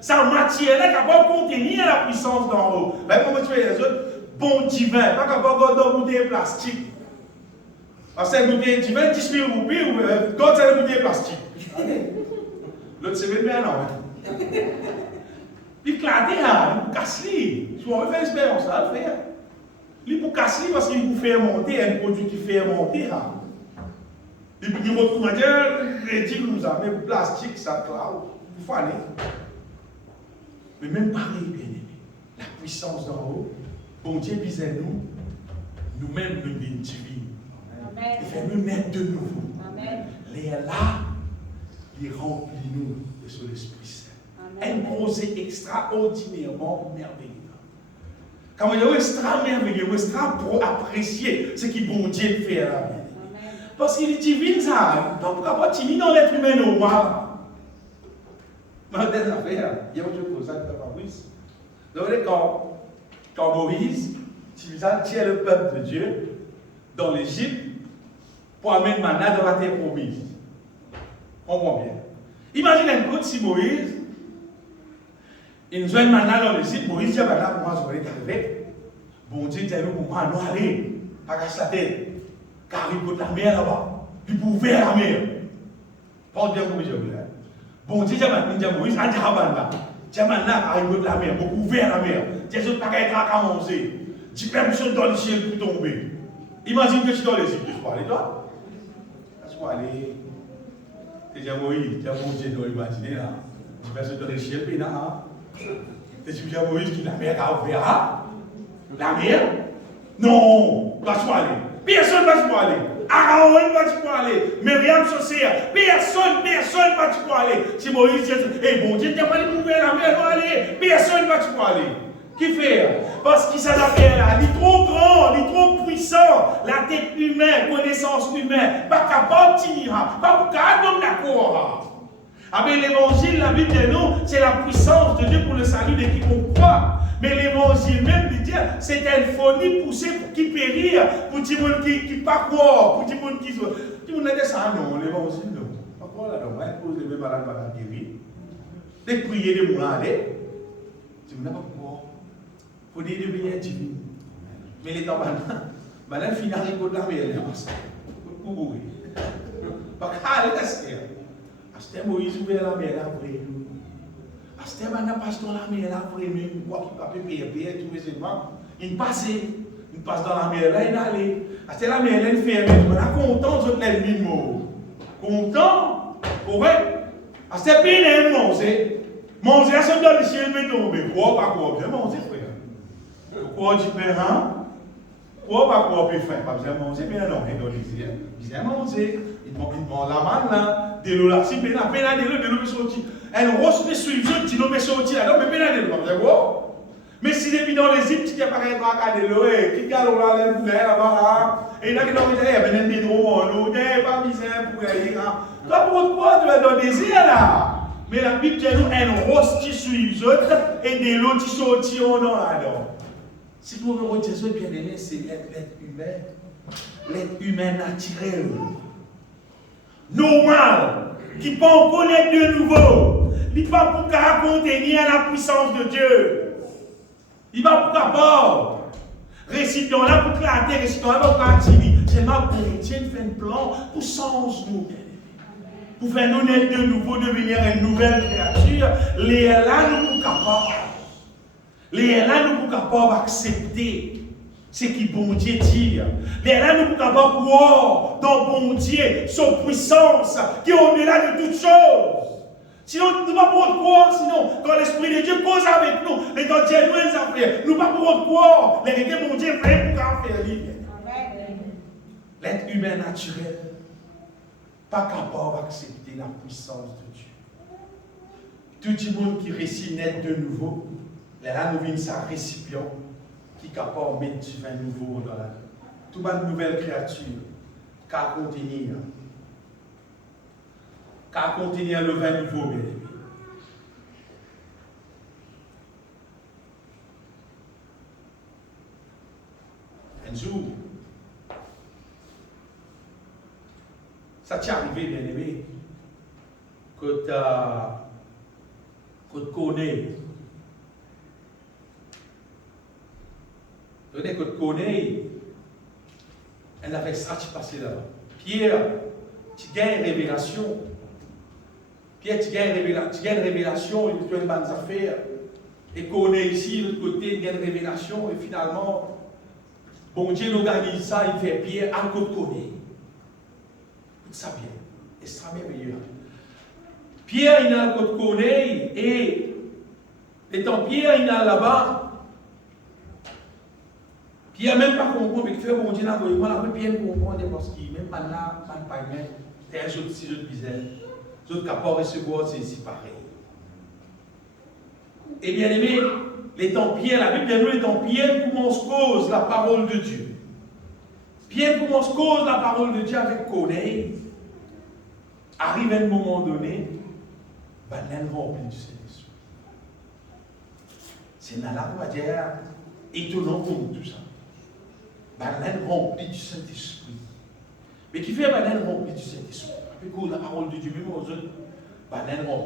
Sa matière là, qui n'a pas contenir la puissance d'en haut. Mais comment tu fais les autres? Bon divin, pas capable de bouteille plastique. Parce que bouteille divin, 10 000 roupies, ou quand c'est une bouteille plastique. L'autre, c'est bien non. Il clade là, il casse lui. Si on veut faire l'expérience, ça va le faire. Il pour casser lui parce qu'il vous fait monter, un produit qui fait monter là. Et puis il retrouve il dit que nous avons un plastique, ça cloud, vous fallait. Mais même pareil, bien aimé, la puissance d'en haut, bon Dieu disait nous-mêmes nous divines. Il fait nous naître de nouveau. Les là, il remplit nous de son Esprit Saint. Un projet extraordinairement merveilleux. Quand il est extra merveilleux, extra pour apprécier ce qui bon Dieu fait à la vie. Parce qu'il est divin, ça. Donc, pourquoi pas timide dans l'être humain normal? Dans des affaires, il y a autre chose que Fabrice. Donc, quand Moïse, tient le peuple de Dieu dans l'Égypte pour amener Manna dans la terre promise. On comprend bien. Imagine un coup si Moïse, il nous a une Manna dans l'Égypte, Moïse dit, là, moi, je vais arriver. Bon Dieu, dit, moi, nous aller, pas cacher la tête, car il peut la mer là-bas, il peut ouvrir la mer. Pas bien comme je veux. Bon Dieu, dit, Moïse, a dit, là, car il peut la mer, il peut ouvrir la mer. Dieu, je ne peux pas être à manger. Tu peux me dans le ciel pour tomber. Imagine que tu es dans l'Égypte, tu peux aller, toi? Tu peux aller. Tu dis, Moïse, tu as mon Dieu dans l'imaginer là. Tu peux se dans le ciel, puis là. Et tu dis à Moïse que la mer a ouvert. La mer? Non, va tu aller. Personne va tu aller. Aaron va tu aller. Myriam Saucière. Personne va tu aller. Si Moïse dit, eh bon Dieu, tu n'as pas dit ouvrir la mer, va aller. Personne va tu aller. Qui fait? Parce qu'il s'appelle là, il est trop grand, il est trop puissant. La tête humaine, connaissance humaine, pas capable de tenir, pas capable d'accord. Avec l'évangile, la Bible dit non, c'est la puissance de Dieu pour le salut de quiconque croit. Mais l'évangile même dit c'est une folie poussée pour qui périr, pour tout le monde qui pas croire, pour tout le monde qui se. Tout le monde dit ça, non, l'évangile non. Pourquoi là, non, il pose les mêmes malades par la guérir. Dès que prier des moulins, allez, tu ne n'as pas croire. Il faut dire devenir divin. Mais les temps maintenant, final, il faut de la mer, pour mourir. Parce qu'à l'état, Asté Moïse ouvert la mer après nous. Asté maintenant passe dans la mer après nous. Quoi qu'il peut payer tous les éléments. Il passe dans la mer là, il allait. Asté la mer là, il fait on est content de l'ennemi mort. Content, correct. Asté bien il manger. Manger à son dans le ciel mais tomber. Quoi pas quoi bien manger frère. Quoi du pain quoi pas quoi plus faim. Pas besoin manger bien non, il doit dire. Bien manger. Il demande la manne là, de l'eau là, si peine de l'eau sorti. Elle rose mais suivre, tu l'eau mais sorti là, non mais peine de l'eau, mais si depuis dans les îles, tu n'as pas regardé de l'eau, qui galop là, les poulets là-bas, et là qui dans les airs, il y a des drôles en eau, il n'y a pas misère pour aller là. Toi pourquoi tu es dans les désir là? Mais la Bible dit nous, elle rose qui suivre, et de l'eau qui sorti en eau là-dedans. Si vous voulez Jésus bien aimé, c'est l'être humain naturel. normal, qui peut en connaître de nouveau. Il n'est pas pour qu'à contenir la puissance de Dieu. Il va pour qu'à récipient là pour clarté, récipient là pour activer. C'est ma pour Dieu fait un plan pour changer nous. Pour faire nous naître de nouveau, devenir une nouvelle créature. Les là nous sommes capables. Les là nous sommes capables d'accepter ce que bon Dieu dit. Les là nous sommes capables de croire dans bon Dieu, son puissance qui est au-delà de toutes choses. Sinon, nous ne pouvons pas croire, sinon, quand l'Esprit de Dieu cause avec nous, et quand Dieu nous a fait, nous ne pouvons pas croire, les réalités mon Dieu fait pour faire libre. L'être humain naturel, pas capable d'accepter la puissance de Dieu. Tout le monde qui récit naître de nouveau, là nous vient sa récipient qui est capable de mettre du vin nouveau dans la vie. Toute une nouvelle créature, qu'à contenir le vin nouveau, bien aimé. Un jour, ça t'est arrivé, bien aimé, que tu connais. Que tu connais, elle avait ça qui passait là-bas. Pierre, tu gagnes une révélation. Pierre, tu gagnes une révélation, il fait une bonne affaire. Et qu'on est ici, de l'autre côté, il y a une révélation, et finalement, bon Dieu organise ça, il fait Pierre à côté de connaître. Écoute ça bien, extrêmement meilleur. Pierre, il a un côté de connaître, et étant Pierre, il a là-bas. Pierre même pas comprendre, mais il fait bon Dieu là, il va bien comprendre parce qu'il même pas là, pas de païen, c'est un autre si je disais. Les autres capables de recevoir, c'est pareil. Et bien aimé, les temps Pierre, la Bible dit nous, les temps Pierre commence cause la parole de Dieu. Pierre commence cause la parole de Dieu avec connaît. Arrive à un moment donné, ben l'un rempli du Saint-Esprit. C'est là on va dire étonnant comme tout ça. Ben l'un rempli du Saint-Esprit. Mais qui fait ben l'un rempli du Saint-Esprit? Écoute la parole de Dieu, même aux autres,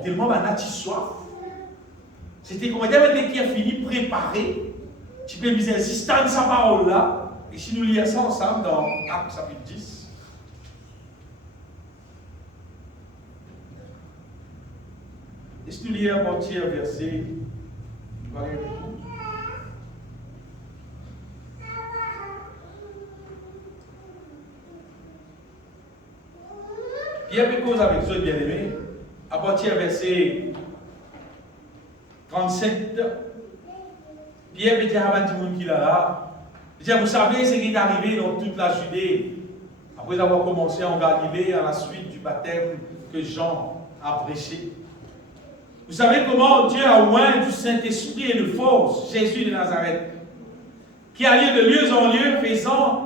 tellement tu soif. C'était comme dire qui a fini préparé. Tu peux lui insister dans sa parole là. Et si nous lisons ça ensemble dans Actes chapitre 10. Et si nous lisons à partir verset. Pierre peut cause avec ceux bien-aimés, à partir verset 37, Pierre peut dire à tout le monde qui est là, vous savez ce qui est arrivé dans toute la Judée, après avoir commencé en Galilée à la suite du baptême que Jean a prêché. Vous savez comment Dieu a oint du Saint-Esprit et de force Jésus de Nazareth, qui allait de lieu en lieu faisant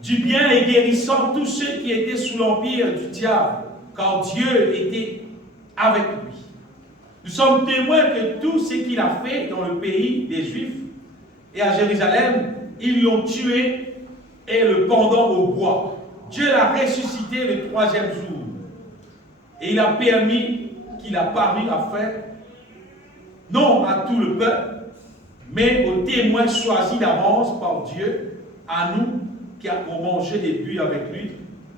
du bien et guérissant tous ceux qui étaient sous l'empire du diable, car Dieu était avec lui. Nous sommes témoins que tout ce qu'il a fait dans le pays des Juifs et à Jérusalem, ils l'ont tué et le pendant au bois. Dieu l'a ressuscité le 3e jour. Et il a permis qu'il apparût afin, non à tout le peuple, mais aux témoins choisis d'avance par Dieu, à nous qui avons mangé des buts avec lui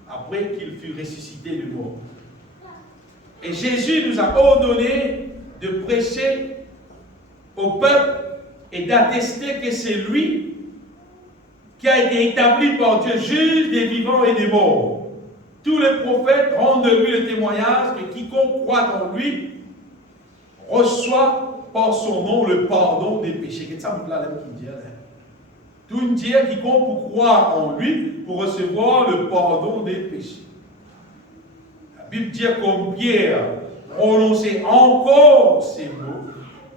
après qu'il fut ressuscité de mort. Et Jésus nous a ordonné de prêcher au peuple et d'attester que c'est lui qui a été établi par Dieu juge des vivants et des morts. Tous les prophètes rendent de lui le témoignage que quiconque croit en lui reçoit par son nom le pardon des péchés. Qu'est-ce que ça me plaît qui dit? Tout une dire quiconque pour croire en lui pour recevoir le pardon des péchés. La Bible dit comme Pierre prononçait encore ces mots.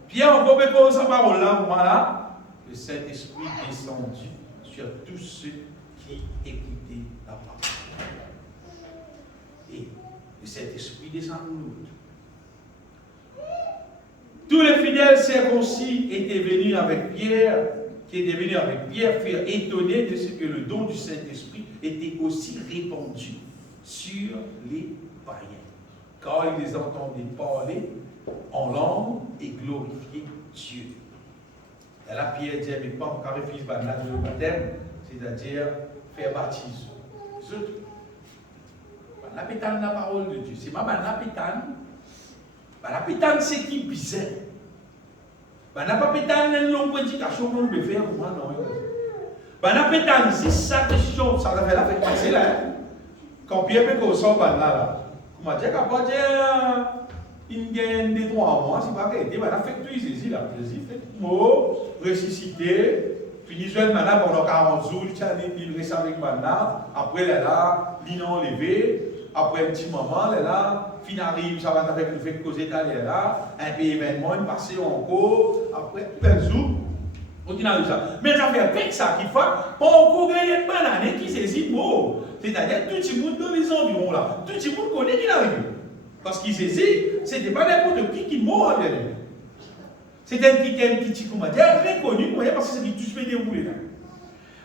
Pierre encore comme sa parole là, voilà, le Saint-Esprit descendu sur tous ceux qui écoutaient la parole. Et le Saint-Esprit descend nous. Tous les fidèles circoncis étaient venus avec Pierre, furent étonnés de ce que le don du Saint-Esprit était aussi répandu sur les païens, car ils les entendaient parler en langue et glorifier Dieu. Et là, Pierre dit, mais pas encore refuse le baptême, c'est-à-dire faire baptême. La pétane la parole de Dieu. C'est pas la pétane. La pétane, c'est qui bizarre. La pétane, c'est une prédication qu'on peut faire pour moi. La pétane, c'est ça question. Ça va faire la fête passer là. Quand Pierre peut qu'on sort là. Comment dire qu'à part dire, il gagne des 3 mois, c'est pas qu'il a fait tout ici là. Il fait mot, ressuscité. Fini jeune maintenant pendant 40 jours, il reste avec maintenant. Après, là, il a enlevé. Après un petit moment, là, fin arrive, ça va avec le fait que causer là, un peu événement, une passée encore. Après, plein de jours, on dit ça. Mais ça fait avec ça qu'il faut, pour qu'on gagne une banane qui saisit mot. C'est-à-dire, tout le monde dans les environs là, tout le monde connaît qu'il arrive. Parce qu'il saisit, ce n'était pas n'importe qui mord bien. C'est un petit comment dire, reconnu, parce que c'est qui tout se fait dérouler là.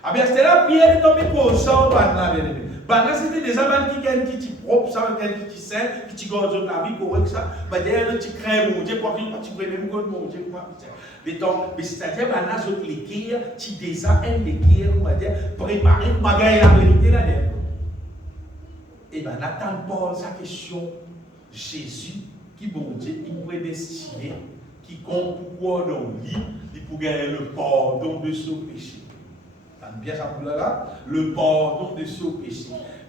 Ah bien, c'était là, Pierre est tombé pour ça, là, bien aimé. Là, c'était des amants qui gagnent qui propre, ça, qui sain, qui gardent la vie correcte, ça. Mais derrière, tu crées mon Dieu, quoi qu'il tu crées même God, mon Dieu, quoi. Mais c'est-à-dire, là, sur l'équerre, tu déjà un équerre, on va dire, préparé pour gagner la vérité là-dedans. Et bien, n'attends pas sa question. Jésus, qui, bon Dieu, il prédestiné, qui compte pourquoi dans le lit, il pour gagner le pardon de son péché. Bien ça pour là, le pardon de ce péché.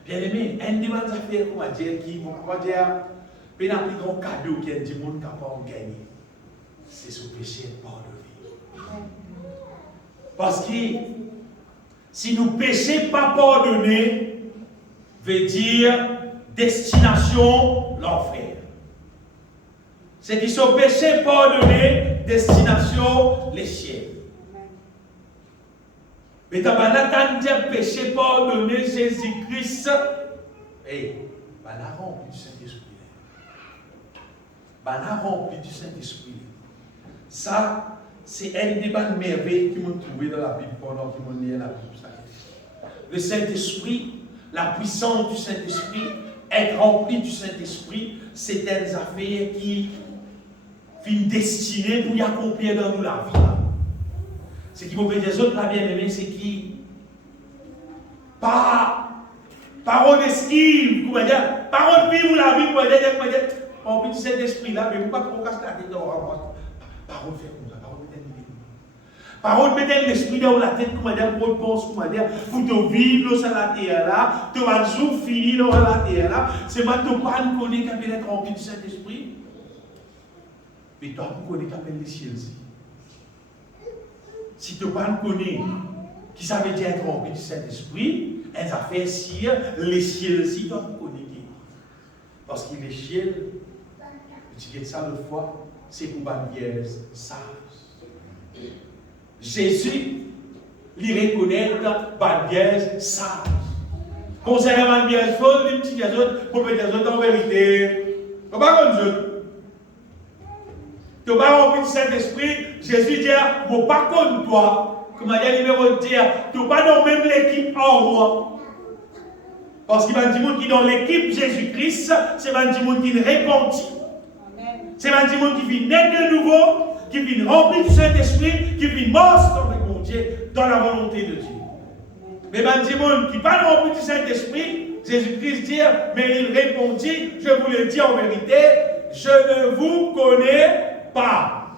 Bien aimé, un des affaires qu'on va dire qui vont dire, mais la plus grand cadeau qu'il y a du monde capable de gagner, c'est ce péché pardonné. Parce que si nous péchons pas pardonné, veut dire destination l'enfer. C'est dit ce péché pardonné, destination les ciels. Mais tu as péché pardonné Jésus-Christ. Et la rempli du Saint-Esprit. La rempli du Saint-Esprit. Ça, c'est un des bonnes merveilles qui m'ont trouvé dans la Bible pendant qu'ils m'ont lié la Bible. Le Saint-Esprit, la puissance du Saint-Esprit, être rempli du Saint-Esprit, c'est des affaires qui finissent destinées pour y accomplir dans nous la vie. Ce qui vous fait des autres, la bien-aimée, c'est qui parole d'esquive, comment dire, parole vive la vie, comment dire, en plus de cet esprit-là, mais vous ne pouvez pas procrastiner dans la parole fait comme ça, parole mettre parole mettre l'esprit dans la tête, comment dire, pour penser, comment dire, pour te vivre dans la terre là, te vas jour fini dans la terre là, c'est pas te pas connaître qui appelle être rempli de cet esprit, mais toi, vous connaissez qui appelle les ciels. Si tu ne connais pas qui ça veut dire être rempli du Saint-Esprit, elles ont fait si les ciels aussi doivent connaître. Parce que les ciels, tu dis ça l'autre fois, c'est pour une vierge sage. Jésus, il reconnaît une vierge sage. Concernant une vierge folle, les petits gazons, pour mettre des autres en vérité. Tu ne pas comme eux. Tu n'as pas rempli du Saint-Esprit, Jésus dit, je ne pas contre toi. Comment dire, numéro 10, tu n'as pas dans même l'équipe en moi. Parce qu'il va dire qui dans l'équipe Jésus-Christ, c'est un monde qui est repenti. C'est un monde qui vit naître de nouveau, qui vit rempli du Saint-Esprit, qui vit mort avec mon Dieu, dans la volonté de Dieu. Mais un monde qui n'est pas rempli du Saint-Esprit, Jésus-Christ dit, mais il répondit, je vous le dis en vérité, je ne vous connais pas.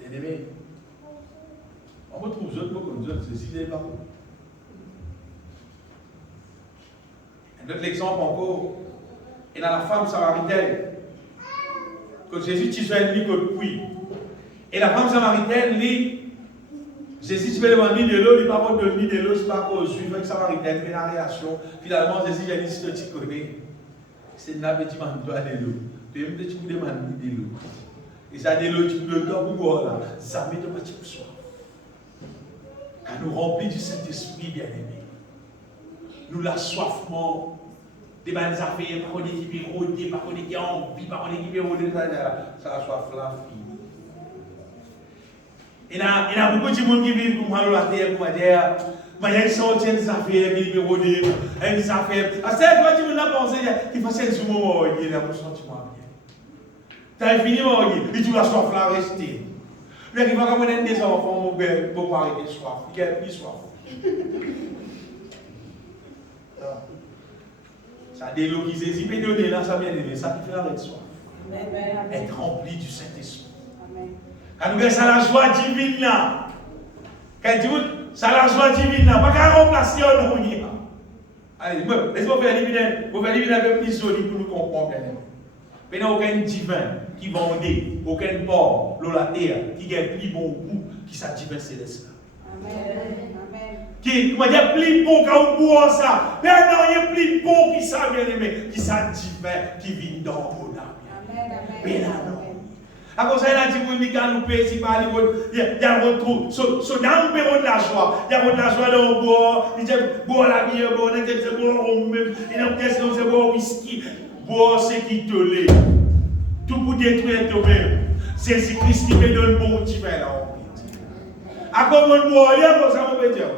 Bien-aimé, on retrouve d'autres mots comme d'autres, ceci n'est pas bon. Un autre exemple encore, et dans la femme samaritaine, que Jésus tissait un lit que puits. Et la femme samaritaine, lit, Jésus se fait demander de l'eau, il parle de lit de l'eau, c'est pas pour suivre avec samaritaine, mais la réaction. Finalement, Jésus a dit, si tu connais, c'est un petit manteau de l'eau. Tu me dis, tu me demandes de l'eau. Et ça, de l'eau, tu peux le temps pour là. Ça met de petit peu soif. Quand nous remplis du Saint-Esprit, bien-aimé, nous la soifement des bonnes affaires, par contre, qui est rodé, par contre, qui est envie, par contre, qui est rodé, ça a soif là, fille. Et il y a beaucoup de gens qui vivent comme moi, la terre, pour dire, Mais il y a une sortie des affaires, qui numéro 2, des affaires. C'est quand tu m'as pensé, il faut que tu moment, il est là pour sentiment bien. Tu as fini, il dit, la soif là, rester. Il arrive à avoir des enfants, mon père, pour pas arrêter soif. Il a plus soif. Ça délocalise, il peut donner là, ça vient d'aimer, ça qui fait arrêter soif. Être rempli du Saint-Esprit. Quand nous avons la joie divine là, quand tu dis, ça la joie divine là, pas qu'à remplacer on nous. Allez, laisse-moi faire l'évidence, vous faire l'évidence un peu plus solide pour nous comprendre bien. Mais il n'y a aucun divin qui vendait, aucun porc, l'eau la terre, qui a plus bon goût qui ça divin céleste. Amen. Qui comment dire plus bon quand vous boit ça. Mais non, il y a plus bon qui ça bien aimé, qui ça divin qui vit dans mon âme. Amen. Mais là non. À cause de ça, il a dit, oui, mais quand nous payons, il y a un retour. Dans le bureau de la joie, il y a de la joie dans le bois, il y a boire la bière, il y a boire au même, il y a une question de boire whisky. Boire ce qui te l'est. Tout pour détruire toi-même. C'est Christ qui me donne bon divin là. À comment boire, il y a ça me dire.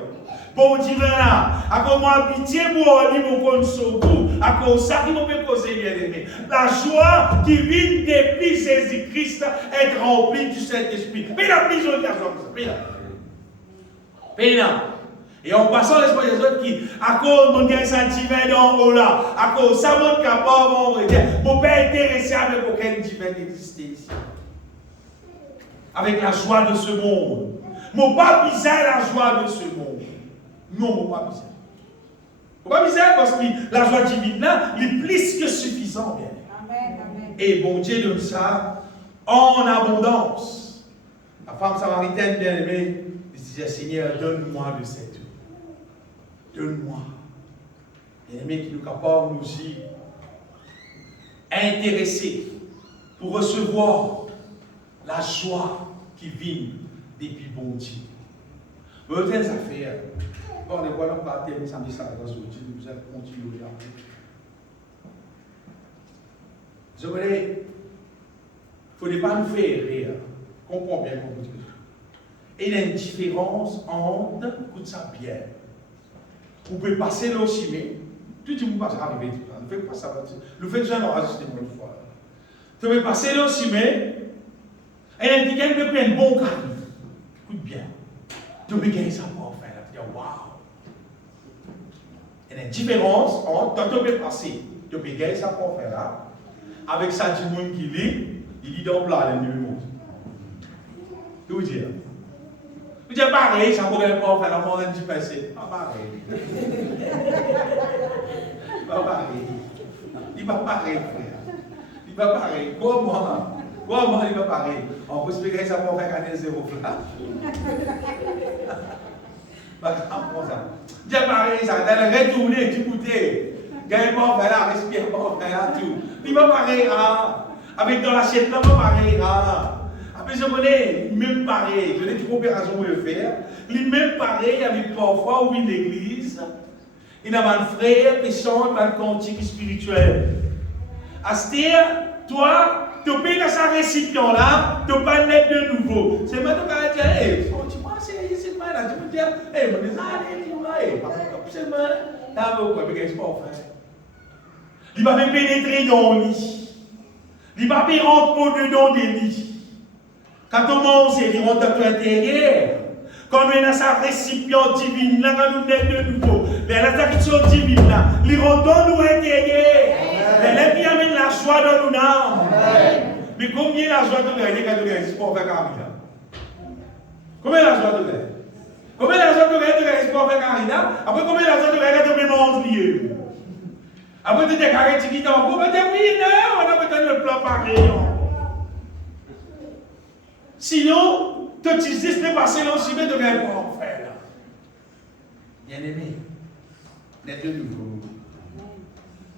Bon divin là, à comment pitié boire, il me compte sur vous. À cause ça qui me causer bien aimé. La joie qui vit depuis Jésus-Christ est remplie du Saint-Esprit. Mais la prison de la joie, mais là. Et en passant l'esprit des autres qui, à cause de mon sentiment dans haut là, à cause de ça, mon capable, mon père intéressé avec aucun divin exister ici. Avec la joie de ce monde. Mon pas bizarre la joie de ce monde. Non, mon pas bizarre. Mon pas bizarre parce que la joie divine là, il est plus que suffisant. Bien. Amen, amen. Et bon Dieu donne ça en abondance. La femme samaritaine bien aimée, elle disait, Seigneur, donne-moi de cette eau. Donne-moi. Bien-aimé qui nous capable nous y intéresser pour recevoir la joie qui vient depuis bon Dieu. Certaines affaires, bon, on va pas terminer samedi ça aujourd'hui, nous allons continuer aujourd'hui. Je voulais, il ne faut pas nous faire rire. Comprends bien comment dire. Et il y a une différence entre, écoute ça bien. Vous pouvez passer là aussi, mais tout le monde passe arriver. Ne faites pas ça. Le fait que j'en ai ajusté une fois. Vous pouvez passer là aussi, mais et il y a quelqu'un qui a un bon carré. Écoute bien. Tu peux gagner ça pour faire. Tu dis waouh. Il y a une différence entre quand tu peux passer, tu peux gagner ça pour faire là. Avec ça, du monde qui lit, il lit dans le plat, le numéro. Tu veux dire? Vous dites pareil, ça pourrait pas faire la moindre du passé. Pas pareil. Pas pareil. Il va pareil, frère. Il va pareil. Comment il va pareil? On peut expliquer ça pour faire gagner 0 là. Pas comme ça. Dites pareil, ça va retourner, tu goûter. Gagne pas faire là, respire pas faire là, tout. Il va pareil, avec dans l'assiette, là, pas pareil, mais je connais, même pareil, je connais toute opération pour le faire. Il même pareil avec parfois où une église, il y a un frère qui chante un cantique spirituel. Astir, toi, tu peux dans ce récipient-là, tu peux pas naître de nouveau. C'est maintenant que tu vas dire, tu vois, c'est ici, tu peux dire, mon des c'est mal, là, vous pouvez pas faire. Il va me pénétrer dans le lit. Il va me rentrer au-dedans des lits. Quand on mange, il rentre dans l'intérieur. Quand on est dans sa récipient divine, là, quand nous naissons de nouveau, la traduction divine, là, il rentre dans nous intérieur. Elle amène la joie dans nos âmes. Mais combien la joie de gagner quand on est pour faire carrière? Combien la joie de gagner? Combien la joie de gagner pour faire carrière? Après, combien la joie de gagner quand on est lié? Après, tu as des carrés qui t'ont encore, mais oui, non, on a peut-être le plan pareil. Sinon, tu utilises les passés là aussi, mais tu ne vas pas en faire. Bien aimé, n'est de nouveau.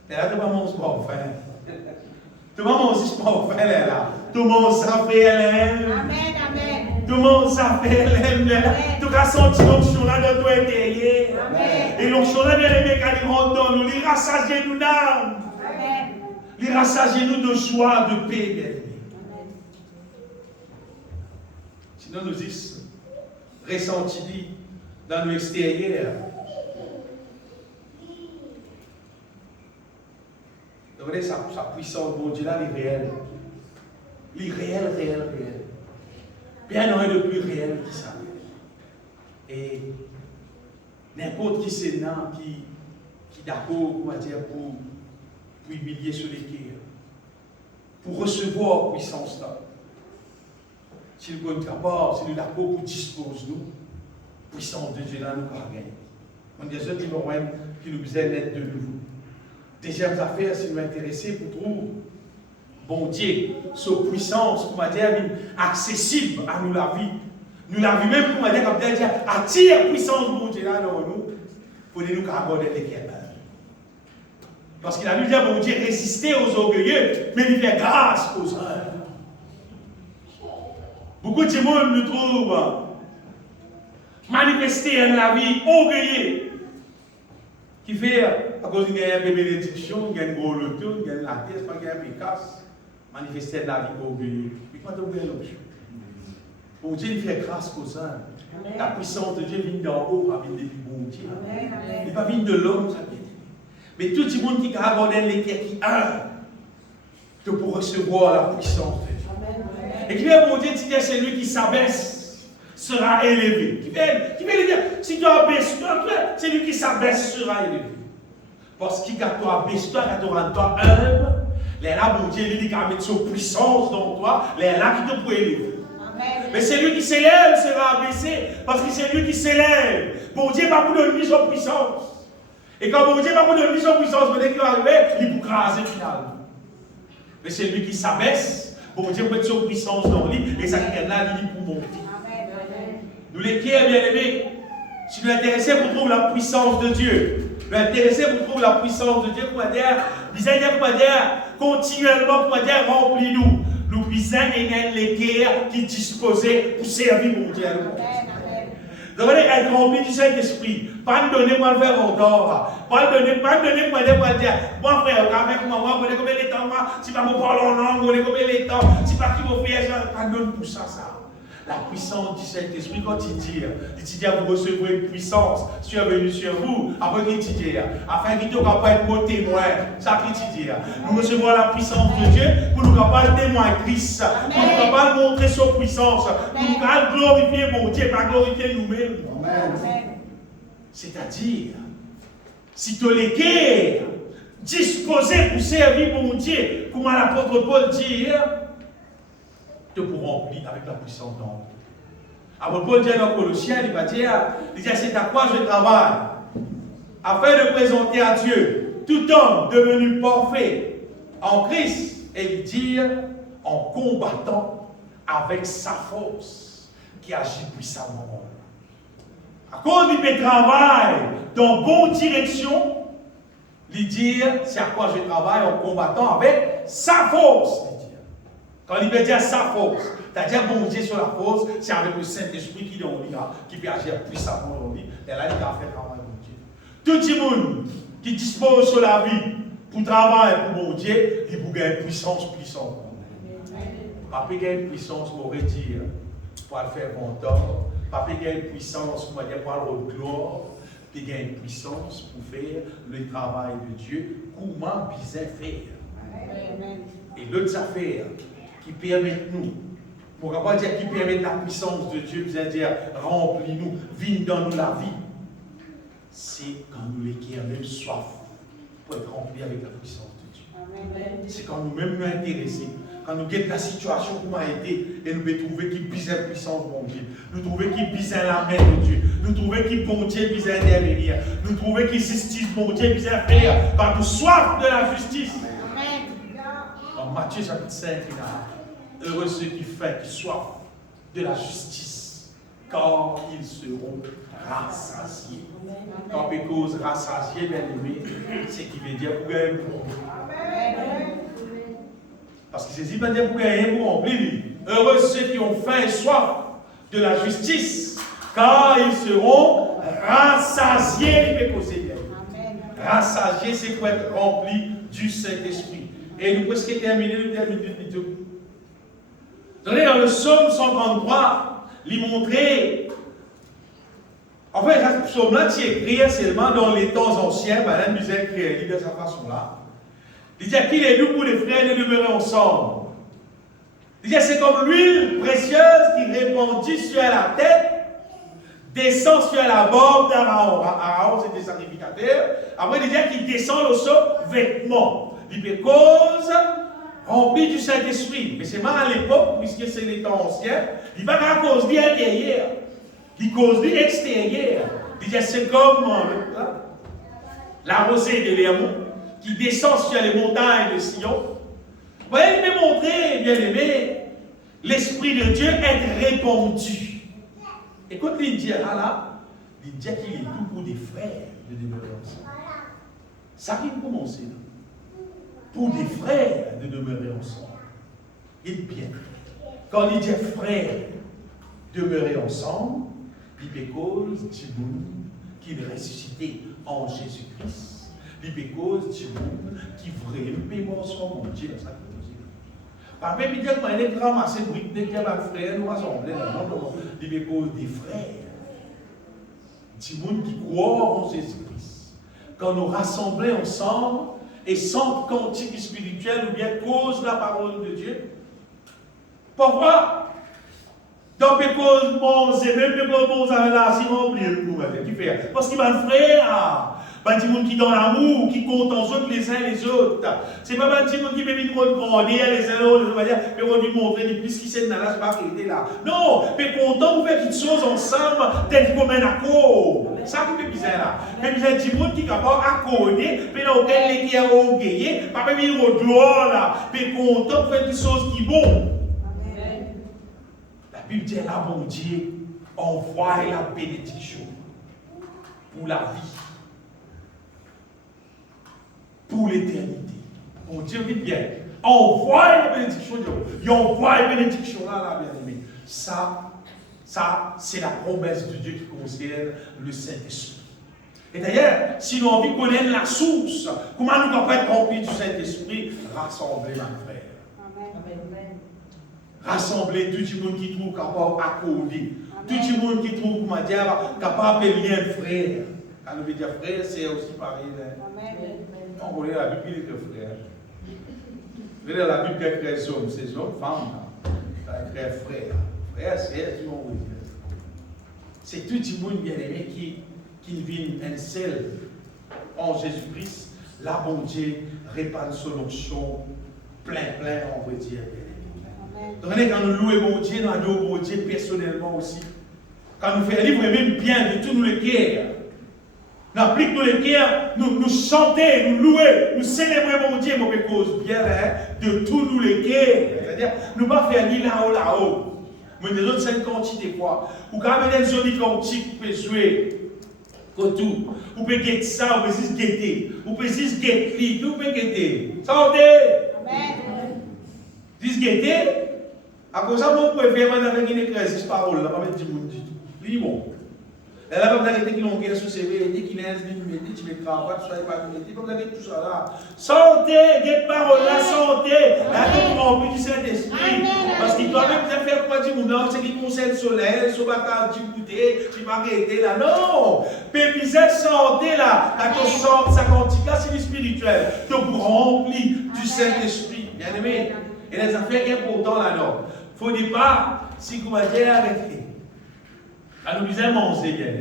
Et là, tu vas manger pas en faire. Tu vas manger pas en faire là. Tu manges ça fait elle. Amen, amen. Tu manges ça fait elle. Tu as senti l'onction là dans ton intérieur. Et l'onction là, bien aimé, quand il rentre dans nous, il rassage nous d'âme. Il rassage nous de joie, de paix, bien aimé. Sinon, nous disons, ressenti, dans l'extérieur. Vous voyez, sa puissance, bon Dieu, là, elle est réelle. Elle est réelle. Bien rien de plus réel que ça. Et n'importe qui c'est là qui d'accord, on va dire, pour humilier sur les cœurs, pour recevoir la puissance là. Si nous sommes capables, si nous sommes d'accord pour disposer nous, puissance de Dieu là, nous pas gagner. On dit ceux qui nous besoin d'être de nouveau. Deuxième affaire, si nous sommes intéressés pour trouver, bon Dieu, sa puissance, pour dire, accessible à nous la vie. Nous la vie même, pour dire, comme dire, attire la puissance de bon Dieu là dans nous, pour nous aborder les cœurs. Parce qu'il a lui dit, bon Dieu, résister aux orgueilleux, mais il fait grâce aux humbles. Beaucoup de monde nous trouvent manifester dans la vie orgueilleux. Qui fait, à cause d'une bénédiction, il y a une grosse loto, il y a une latesse, il y a un pécasse, manifester dans la vie orgueilleux. Mais quand on veut l'option, bon Dieu, il fait grâce aux humbles. La puissance de Dieu vient d'en haut, pas vient de bon Dieu. Il n'est pas vient de l'homme, ça vient. Mais tout le monde qui a abordé les cœurs qui a, pour recevoir la puissance de Dieu. Et qui veut bon Dieu, c'est lui qui s'abaisse, sera élevé. Qui veut dire, si tu abaisses toi, c'est lui qui s'abaisse, sera élevé. Parce qu'il a toi abaisse toi, il a toi humble. Les là, bon Dieu, lui dit qu'il va mettre sa puissance dans toi, les là qui te peut élever. Mais c'est lui qui s'élève, sera abaissé, parce que c'est lui qui s'élève. Bon Dieu va vous donner sa puissance. Et quand bon Dieu va vous donner sa puissance, dès qu'il va arriver, il vous craser finalement. Mais c'est lui qui s'abaisse, bon Dieu met sa puissance dans lui, et ça qui est là, il pour monter. Nous les qui est bien aimés, si nous intéressés pour trouver la puissance de Dieu, nous intéressés pour trouver la puissance de Dieu, comment dire, continuellement, comment dire, remplis-nous. Nous puissons et les guerres qui disposaient pour servir mon Dieu. Vous devez être rempli du Saint-Esprit. Pas me donner moi le faire encore. Pas me donner moi dire. Moi frère, avec moi, vous connaissez combien de temps, si pas me parler en langue, vous connaissez combien de temps, si pas qui vous fait ça, pas donne pour ça. La puissance du Saint-Esprit, quand il dit, vous recevrez une puissance survenue sur vous, après qu'il dit, afin qu'il soit capable de témoin, ça qu'il dit. Nous recevons la puissance de Dieu pour nous capables de témoigner Christ, pour nous capables de montrer sa puissance, pour nous capables de glorifier mon Dieu, pas glorifier nous-mêmes. C'est-à-dire, si tu es guerres disposé pour servir mon Dieu, comme l'apôtre Paul dit, te pour remplir avec la puissance d'en haut. Alors Paul dit dans Colossiens, il va dire, c'est à quoi je travaille, afin de présenter à Dieu tout homme devenu parfait en Christ, et il dit, en combattant avec sa force qui agit puissamment. À cause du travail dans bonne direction, il dit, c'est à quoi je travaille en combattant avec sa force. Quand il veut dire sa force, c'est-à-dire bon Dieu sur la force, c'est avec le Saint-Esprit qui est dans lui, qui peut agir puissamment dans lui. Et là, il a fait travail bon Dieu. Tout le monde qui dispose sur la vie pour travailler pour mon Dieu, il peut gagner puissance. Pas gagner puissance pour dire, pour le faire bon temps. Pas gagner puissance pour dire pour le gloire. Puis gagner puissance pour faire le travail de Dieu. Comment bien faire. Et l'autre affaire qui permet nous, pour ne pas dire qui permet la puissance de Dieu, c'est-à-dire remplis-nous, vigne dans nous la vie, c'est quand nous les qui avons même soif pour être remplis avec la puissance de Dieu. C'est quand nous-mêmes nous intéressons, quand nous guettons la situation qui m'a été, et nous pouvons trouver qui bise la puissance de mon Dieu, nous trouvons qui bise la main de Dieu, nous trouvons qui bon Dieu bise intervenir, nous trouvons qui justice bon Dieu bise faire, par nous soif de la justice. Dans Matthieu chapitre 5, il a heureux ceux qui font, qui soif de la justice, car ils seront rassasiés. Quand on cause rassasié, bien aimé, c'est qui veut dire pour gagner pour remplir. Parce que c'est ce qui veut dire pour gagner pour remplir. Heureux ceux qui ont faim et soif de la justice, car ils seront rassasiés. Rassasiés, c'est pour être rempli du Saint-Esprit. Et nous presque terminé le dernier vidéo. Dans le psaume 133, il montrait En fait, ce psaume-là, tu écris seulement dans les temps anciens, Madame Musée écrit de cette façon-là. Il dit qu'il est doux pour les frères de demeurer ensemble. Il dit c'est comme l'huile précieuse qui répandue sur la tête, descend sur la barbe d'Aaron. Aaron, c'était sacrificateur. Après, il dit qu'il descend aussi vêtements. Il peut cause rempli du Saint-Esprit. Mais c'est mal à l'époque, puisque c'est les temps anciens. Il va à cause de l'intérieur. Il cause de l'extérieur. Il dit c'est comme la rosée de Léon qui descend sur les montagnes de Sion. Vous voyez, il peut montrer, bien aimé, l'Esprit de Dieu est répandu. Et quand il dit là, il dit qu'il est tout pour des frères de demeurer ensemble. Ça qui commence là. Pour des frères de demeurer ensemble. Et bien, quand il dit frères demeurer ensemble, il peut cause du monde qui est ressuscité en Jésus-Christ. Il peut cause du monde qui vraiment sont mon Dieu dans sa vie. Par même, il dit que quand il est ramassé, dès qu'il y a un frère, nous rassemblons dans le monde, il peut cause des frères. Du monde qui croit en Jésus-Christ. Quand nous rassemblons ensemble, et sans cantique spirituel ou bien cause la parole de Dieu. Pourquoi? Dans les causes bons et même les causes bons avec la si on oublie le coup. Qui fait? Parce qu'il va le frère. Pas des gens qui dans l'amour, qui comptent en eux les uns les autres. C'est pas des gens qui peuvent nous grandir les uns les autres, mais on lui montrer plus qui c'est dans la soirée là. Non, mais content, vous faites toutes choses ensemble, d'être comme un accord. Ça qui est bizarre là. Mais vous êtes des gens qui sont capables d'accorder, mais dans lequel les qui ont gagné, pas même une gloire là, mais content, vous faites des choses qui vont. La Bible dit là, mon Dieu, envoie la bénédiction pour la vie. Pour l'éternité. Mon Dieu dit bien, envoie la bénédiction de Dieu. Il envoie la bénédiction là, bien aimé. Ça c'est la promesse de Dieu qui concerne le Saint-Esprit. Et d'ailleurs, si nous avons envie de connaître la source, comment nous pouvons être remplis du Saint-Esprit, rassembler ma frère. Amen. Rassembler tout le monde qui trouve capable d'accorder. Tout le monde qui trouve, comment dire, capable de lien frère. Quand on veut dire frère, c'est aussi pareil. Amen. On connaît la Bible, il est frère. Vous voyez la Bible, il y a des hommes, c'est hommes, femmes. Il y a frère. Frère, c'est tout le monde. C'est tout le monde bien aimé qui vit un seul en Jésus-Christ. La bon Dieu répand son onction plein, on veut dire. Donc, quand nous louons bon Dieu, nous adorons bon Dieu personnellement aussi. Quand nous faisons livre même bien de tous nos cœurs. Nous appliquons tous les cœurs, nous chantons, nous louons, nous célébrons mon Dieu, mon cause bien de tous nos cœurs. C'est-à-dire, nous ne pas faire ni là-haut. Mais des autres 50 des fois. Ou quand même des jolis cantiques, vous pouvez jouer. Comme tout. Vous pouvez guetter ça, vous pouvez juste guetter. Vous pouvez juste guetter, vous pouvez guetter. Sentez. Amen. Juste guetter. À cause de ça, vous pouvez faire avec une écrasée parole, là, pas mettre du monde du tout. Limon. Elle a pas besoin de dire qu'il a un sous CV, il dit qu'il a un métier, tu mets cravate, tu ne pas de métier, pas besoin de tout ça là. Santé, des paroles, la santé, la remplie du Saint-Esprit. Parce qu'il doit même faire quoi du monde, c'est qu'il concerne le soleil, sur la carte du goûter, tu vas arrêter là. Non! Pépisette santé là, quand on sort sa quantité, là c'est du spirituel. Donc vous remplis du Saint-Esprit. Bien aimé. Et les affaires importantes là-dedans. Il ne faut pas, si vous m'avez arrêté. Alors, nous disons manger bien.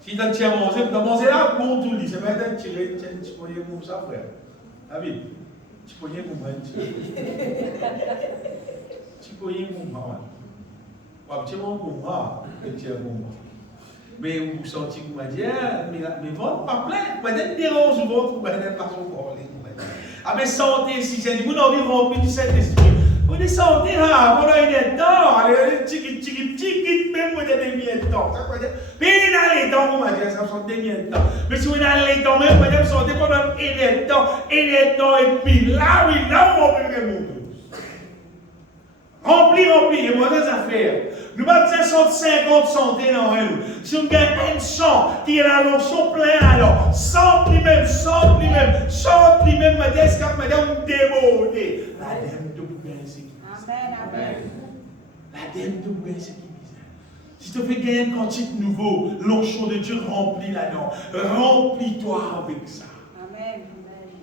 Si tu as mangé, tu as mangé là, bon, tout le c'est pas un tiré, tu peux y aller comme ça, frère. David, tu peux y aller comme ça. Tu peux y aller comme ça. Tu peux y aller comme ça. Tu peux y aller comme ça. Mais vous sentez que vous m'avez dit, mais votre pas plein, vous m'avez dérange votre, vous m'avez pas son corps. Ah, mais santé, si j'ai dit, vous n'avez pas rempli du Saint-Esprit. Vous dites santé, là, vous avez des temps, allez, tiki, même vous avez des temps. Mais dans les temps, vous m'avez dit, ça sont des temps. Mais si vous avez dans les temps, même vous avez santé pendant des temps, et puis là, oui, là, on va faire mon Rempli, et moi, des affaires. Nous avons 50 santé dans nous. Si on gagne un chant qui est la notion pleine, alors, chante lui-même, madame, débordé. Amen. La dème de bouin, c'est qui bizarre. Si tu fais gagner un cantique nouveau, l'onction de Dieu remplit là-dedans. Remplis-toi avec ça. Amen.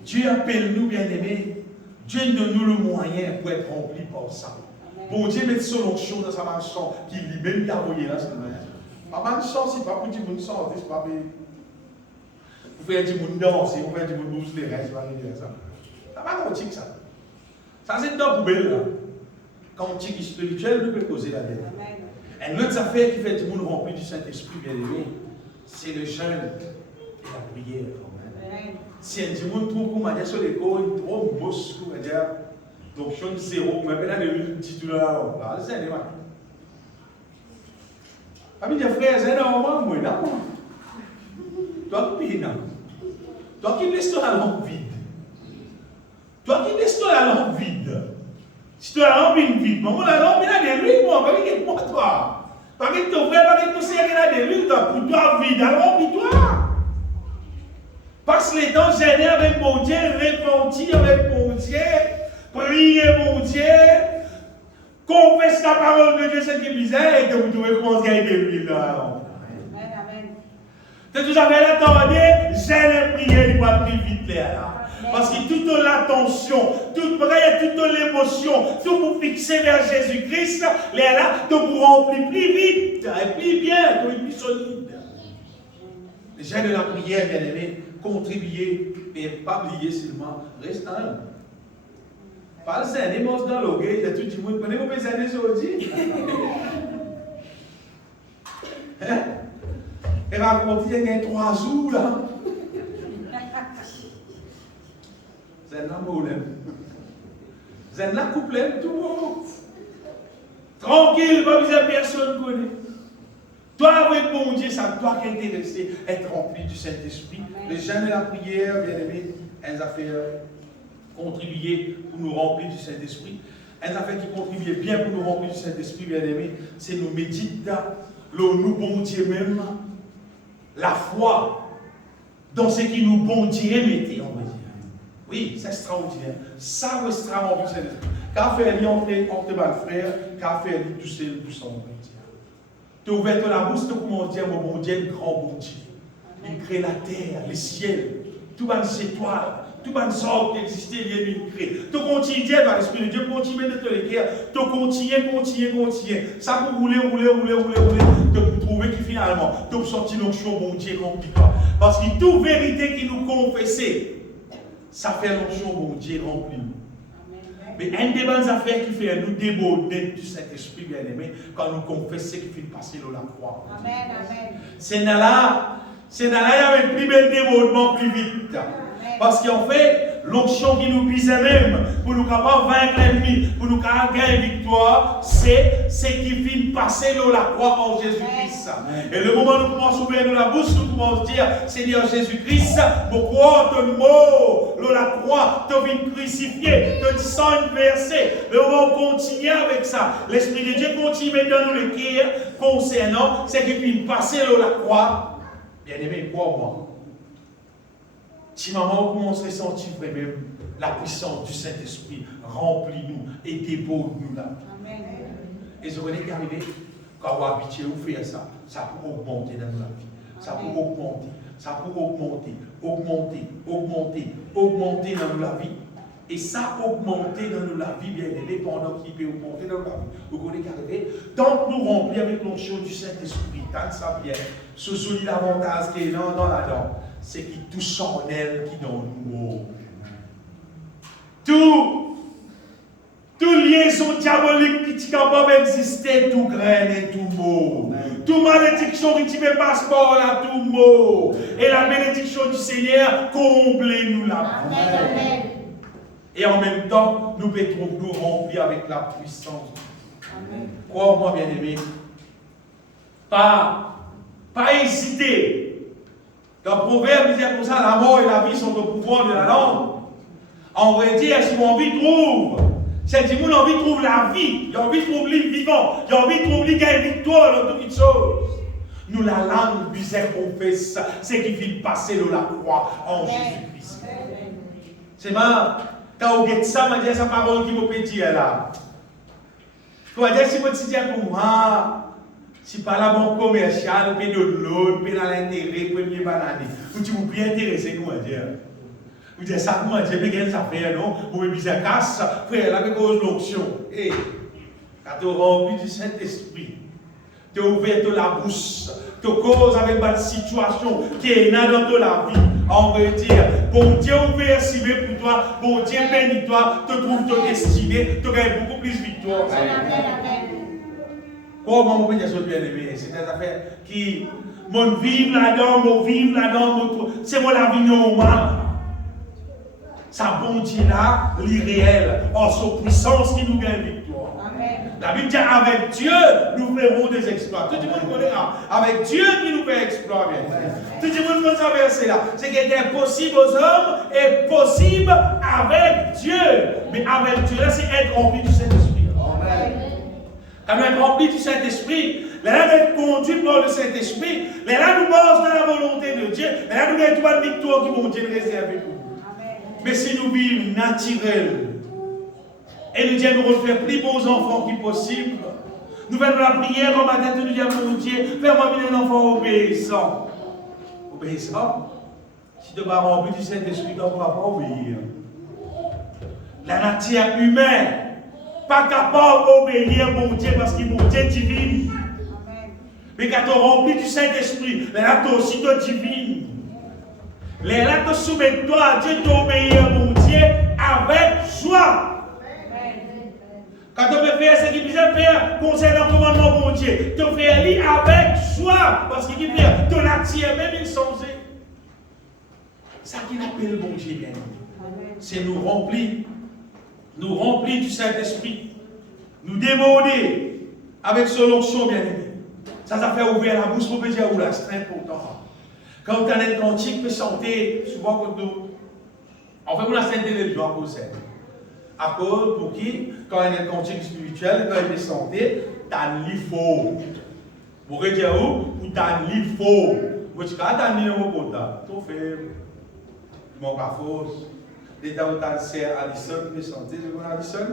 Dieu appelle-nous, bien-aimés. Dieu donne-nous le moyen pour être rempli par ça. Amen. Bon Dieu met son onction dans sa main sang, qui lui-même l'a envoyé là, seulement. Pas mal de sang, c'est pas pour dire mon sang, c'est pas pour. Vous faites du monde danser, vous faites du monde bouger les restes, ça. Ça va cantique ça. Ça c'est dans la poubelle là. Cantique spirituel, nous pouvons causer la vie. Amen. Une autre affaire qui fait du monde rempli du Saint-Esprit, bien aimé, c'est le jeûne et la prière. Amen. Si un du monde trouve qu'on m'a dit sur l'école, il trop moche, on va dire, donc je suis zéro, mais maintenant il dit tout là, là, c'est un élément. Amis des frères, c'est un moment, moi, non? Toi qui non? Toi qui laisses la lampe vide. Toi qui laisses la lampe vide. Si tu as la lampe vide, maman, la lampe il a des rues, moi, pas qu'il pour toi. Pas qu'il ton frère, pas qu'il ton sœur, il a des rues, pour toi vide, alors remplis-toi. Passe les temps gênés avec mon Dieu, repentir avec mon Dieu, prier mon Dieu, confesse la parole de Dieu, c'est qui bizarre, et que vous devez commencer à gagner des rues dans la lampe. Vous avez l'attendez, j'ai prié, il va plus vite là. Parce que toute l'attention, toute prière, toute l'émotion, tout vous fixer vers Jésus-Christ, là, de vous remplir plus vite, et plus bien, et plus solide. Les gens de la prière, bien aimés, contribuer, mais pas oublier seulement, reste dans l'homme. Pas le zène, il mange dans l'oreille, il y a tout le monde, prenez vos années aujourd'hui. Hein? Et raconter, il y a 3 jours là. C'est un problème. C'est un couple, tout le monde. Tranquille, pas besoin de personne connaît. Toi, avec mon Dieu, ça doit t'intéresser, être rempli du Saint-Esprit. Les gens de la prière, bien aimés, elles ont fait contribuer pour nous remplir du Saint-Esprit. Elles ont fait qui contribuent bien pour nous remplir du Saint-Esprit, bien aimés. C'est nous méditer, nous bon Dieu même. La foi dans ce qui nous bon Dieu mettez, on va dire. Oui, c'est extraordinaire. Ça, c'est extraordinaire. Qu'a fait entre les frères, qu'a fait tout seul, tout seul, on va dire. Tu as ouvert la bouche, tu commences à dire, mon bon Dieu, grand bon Dieu. Il crée la terre, les ciels, tout les étoiles, tout les ordres qui existaient, il crée. Tu continues à dire dans l'Esprit de Dieu, continue de te l'écrire, tu continues. Ça peut rouler, de trouver que finalement, tu sortir l'onction, bon Dieu, remplis-toi. Parce que toute vérité qui nous confessait, ça fait l'onction, bon Dieu, remplis-nous. Mais une des bonnes affaires qui fait nous déborder du Saint-Esprit bien-aimé, quand nous confessons qu'il fait passer dans la croix. Amen. C'est là, il y avait un plus bel débordement plus vite. Parce qu'en fait, l'onction qui nous pisait même, pour nous capables vaincre l'ennemi, pour nous gagner victoire, c'est ce qui vient passer dans la croix en Jésus-Christ. Et le moment où nous commençons à ouvrir la bouche, nous commençons à dire, Seigneur Jésus-Christ, pourquoi ton mot, dans la croix, tu viens crucifier, tu sang versé. Le moment où on continue avec ça, l'Esprit de Dieu continue maintenant nous l'écrire concernant ce qui vient passer dans la croix. Bien aimé, crois-moi. Si maman commence à sentir vraiment la puissance du Saint-Esprit, remplis-nous et déborde-nous là. Amen. Et je connais qu'arriver, quand on a habitué à faire ça, ça peut augmenter dans la vie. Ça peut augmenter dans la vie. Et ça augmenter dans la vie, bien aimé, pendant qu'il peut augmenter dans la vie. Vous connaissez qu'arriver, tant que nous remplissons avec l'onction du Saint-Esprit, tant que ça vient, ce solide avantage qui est dans la dent. C'est qui touche en elle qui dans nous. Toute liaison diabolique qui est capable d'exister, tout graine et tout mot. Toute malédiction qui te fait passeport là, tout mot. Et la bénédiction du Seigneur, comblez-nous là. Amen. Et en même temps, nous pouvons nous remplir avec la puissance. Amen. Crois-moi, bien-aimé. Pas hésiter. Dans le proverbe, il dit comme ça, la mort et la vie sont au pouvoir de la langue. En vrai dire, si mon envie trouve, c'est que mon envie trouve la vie, il a envie de trouver le vivant, il a envie de trouver la victoire dans toutes les choses. Nous, la langue, confesse, c'est qu'il vient passer de la croix en Jésus-Christ. C'est marrant, quand on dit ça, on dit sa parole qui m'a pété là. Tu vas dire, si vous dites pour moi, Si par la banque commerciale, paye de l'eau, paye dans l'intérêt, premier banane. Vous dites, vous bien intéressé, comment dire? Vous dites, ça, comment dire, mais quelle affaire, non? Vous me dites, ça casse, frère, là, avec cause l'onction. Et, quand tu remplis du Saint-Esprit, tu ouvert la bouche, tu causes avec une situation qui est dans la vie. On veut dire, bon Dieu ouvert si bien pour toi, bon Dieu bénis toi, tu trouves ton destinée, tu gagnes beaucoup plus de victoire. Comment on peut dire ça bien aimé? C'est des affaires qui, mon vivre là-dedans, c'est mon la vie normale. Ça bon Dieu là, l'irréel, en sa puissance qui nous gagne victoire. Amen. La Bible dit avec Dieu, nous ferons des exploits. Tout le monde connaît avec Dieu qui nous fait exploits. Tout le monde connaît ce verset-là. C'est qu'il est impossible aux hommes et possible avec Dieu. Mais avec Dieu, là, c'est être rempli du Saint-Esprit. Amen. Quand nous sommes remplis du Saint-Esprit, là, nous sommes conduits par le Saint-Esprit, là, nous marchons dans la volonté de Dieu, là, nous gagnons toute victoire qui vont Dieu réserver pour nous. Mais si nous vivons naturel, et nous disons nous faire plus beaux enfants qui possible, nous faisons la prière en matin, nous disons mon Dieu, fais-moi venir un enfant obéissant. Obéissant? Si tu vas remplir du Saint-Esprit, tu ne pourras pas obéir. La nature humaine, pas capable d'obéir mon Dieu parce qu'il est mon Dieu divin. Mais quand tu remplis du Saint-Esprit, là tu aussi divine. Là tu soumets toi à Dieu, tu obéis à mon Dieu avec joie. Quand tu peux faire ce qu'il disait faire concernant le commandement mon Dieu, tu fais avec joie. Parce qu'il dit faire ton nature même insensé. Ça qu'il appelle mon Dieu bien. C'est nous remplir du Saint-Esprit, nous démoder avec son onction bien-aimé. Ça fait ouvrir la bouche pour dire où là, c'est très important. Quand tu as un cantique, tu peux chanter souvent comme nous. En fait, on a sainteté de Dieu à cause à cause pour qui, quand il y a un cantique spirituel, quand il est chanté, tu as un lit faux. Vous voyez dire où? Tu as un lit faux. Vous dites, tu as un lit faux. Tu fais, tu manques à force. Les temps où tu as sœur Alison qui peut chanter, je connais Alison.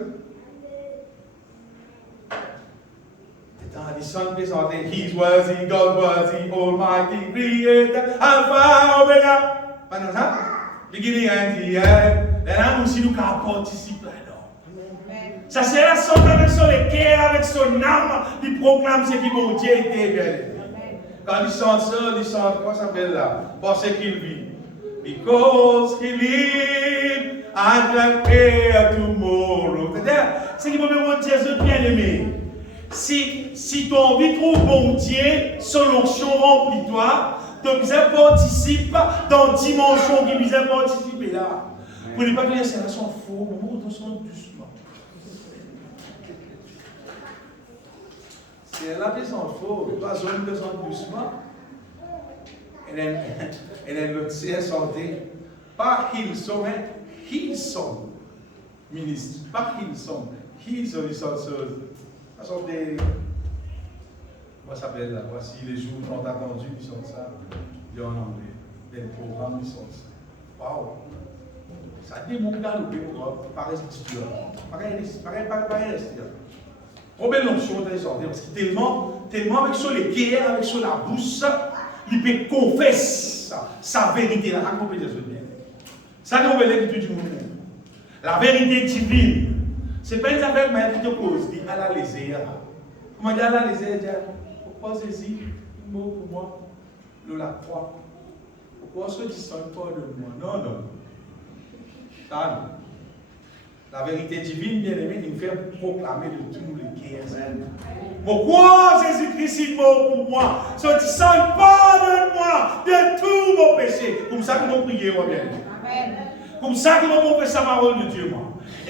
Les temps Alison qui peut chanter, He's worthy, God worthy, Almighty Creator, Alpha, Omega. Pas comme ça? Beginning and the end. Là, nous aussi, nous participons là-dedans. Ça, c'est la sorte avec son cœur, avec son âme, il proclame ce qui mon Dieu était bien. Quand il chante ça, il chante, comment ça s'appelle là? Parce qu'il vit. Because he lives, I can pay tomorrow. C'est-à-dire, c'est qu'il faut me dire Jésus bien-aimé. Si tu as envie de trouver mon Dieu, son onction remplit-toi, tu participes dans la dimension qui vient participer là. Vous ne pas que les serres sont faux, mais nous sont doucement. C'est là qu'ils sont faux, pas zone de sont doucement. Et l'autre c'est santé. Pas qu'ils sont, mais qu'ils sont. Ministre, pas qu'ils sont. Qu'ils sont les sorteuses. Ça sont des. Comment ça s'appelle là? Voici les jours qu'on a attendu, ils sont ça. Il y a en anglais. Des programmes, ils sont ça. Waouh! Ça dit mon gars, par restitution. Pareil, restitution. Combien d'options dans les ordres? Parce que tellement avec sur les guerres, avec sur la bouche, il peut confesser sa vérité. Là, comment peut dire ça bien? Ça, c'est ce que tu dis. La vérité divine. Ce n'est pas une affaire qui te cause, dit à la légère. Comment dire à la légère? Pourquoi ceci? Un mot pour moi. Le la croix. Pourquoi se distingue pas de moi? Non. Calme. La vérité divine, bien aimé, il fait proclamer de tous les guerres. Pourquoi Jésus-Christ est mort pour moi? Se distingue pas de moi, de tous vos péchés. Comme ça que nous prions, bien aimé. Comme ça que nous confessons la parole de Dieu, moi.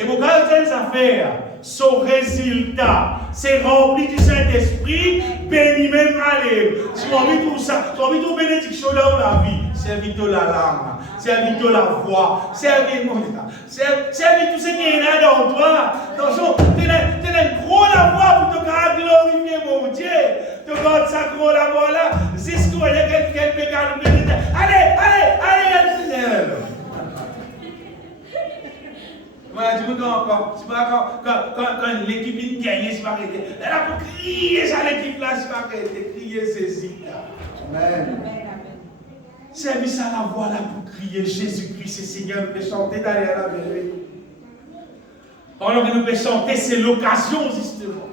Et pour quand les affaires, son résultat, c'est rempli du Saint-Esprit, béni même aller. Si on envie tout ça, si on envie toute bénédiction dans la vie, servir de la langue, servir de la voix, servir tout ce qui est là dans toi. Attention, tu as gros la voix pour te glorifier mon Dieu. Tu gardes ça gros la voix là, jusqu'où il y a quelqu'un qui peut nous bénir. Allez. Quand l'équipe vient gagner, c'est pas arrêté. Elle a pour crier ça, l'équipe là, c'est pas arrêté. Crier ceci. Amen. Service à la voix là pour crier Jésus-Christ, c'est Seigneur, nous pouvons chanter derrière la vérité. Pendant que nous pouvons chanter, c'est l'occasion justement.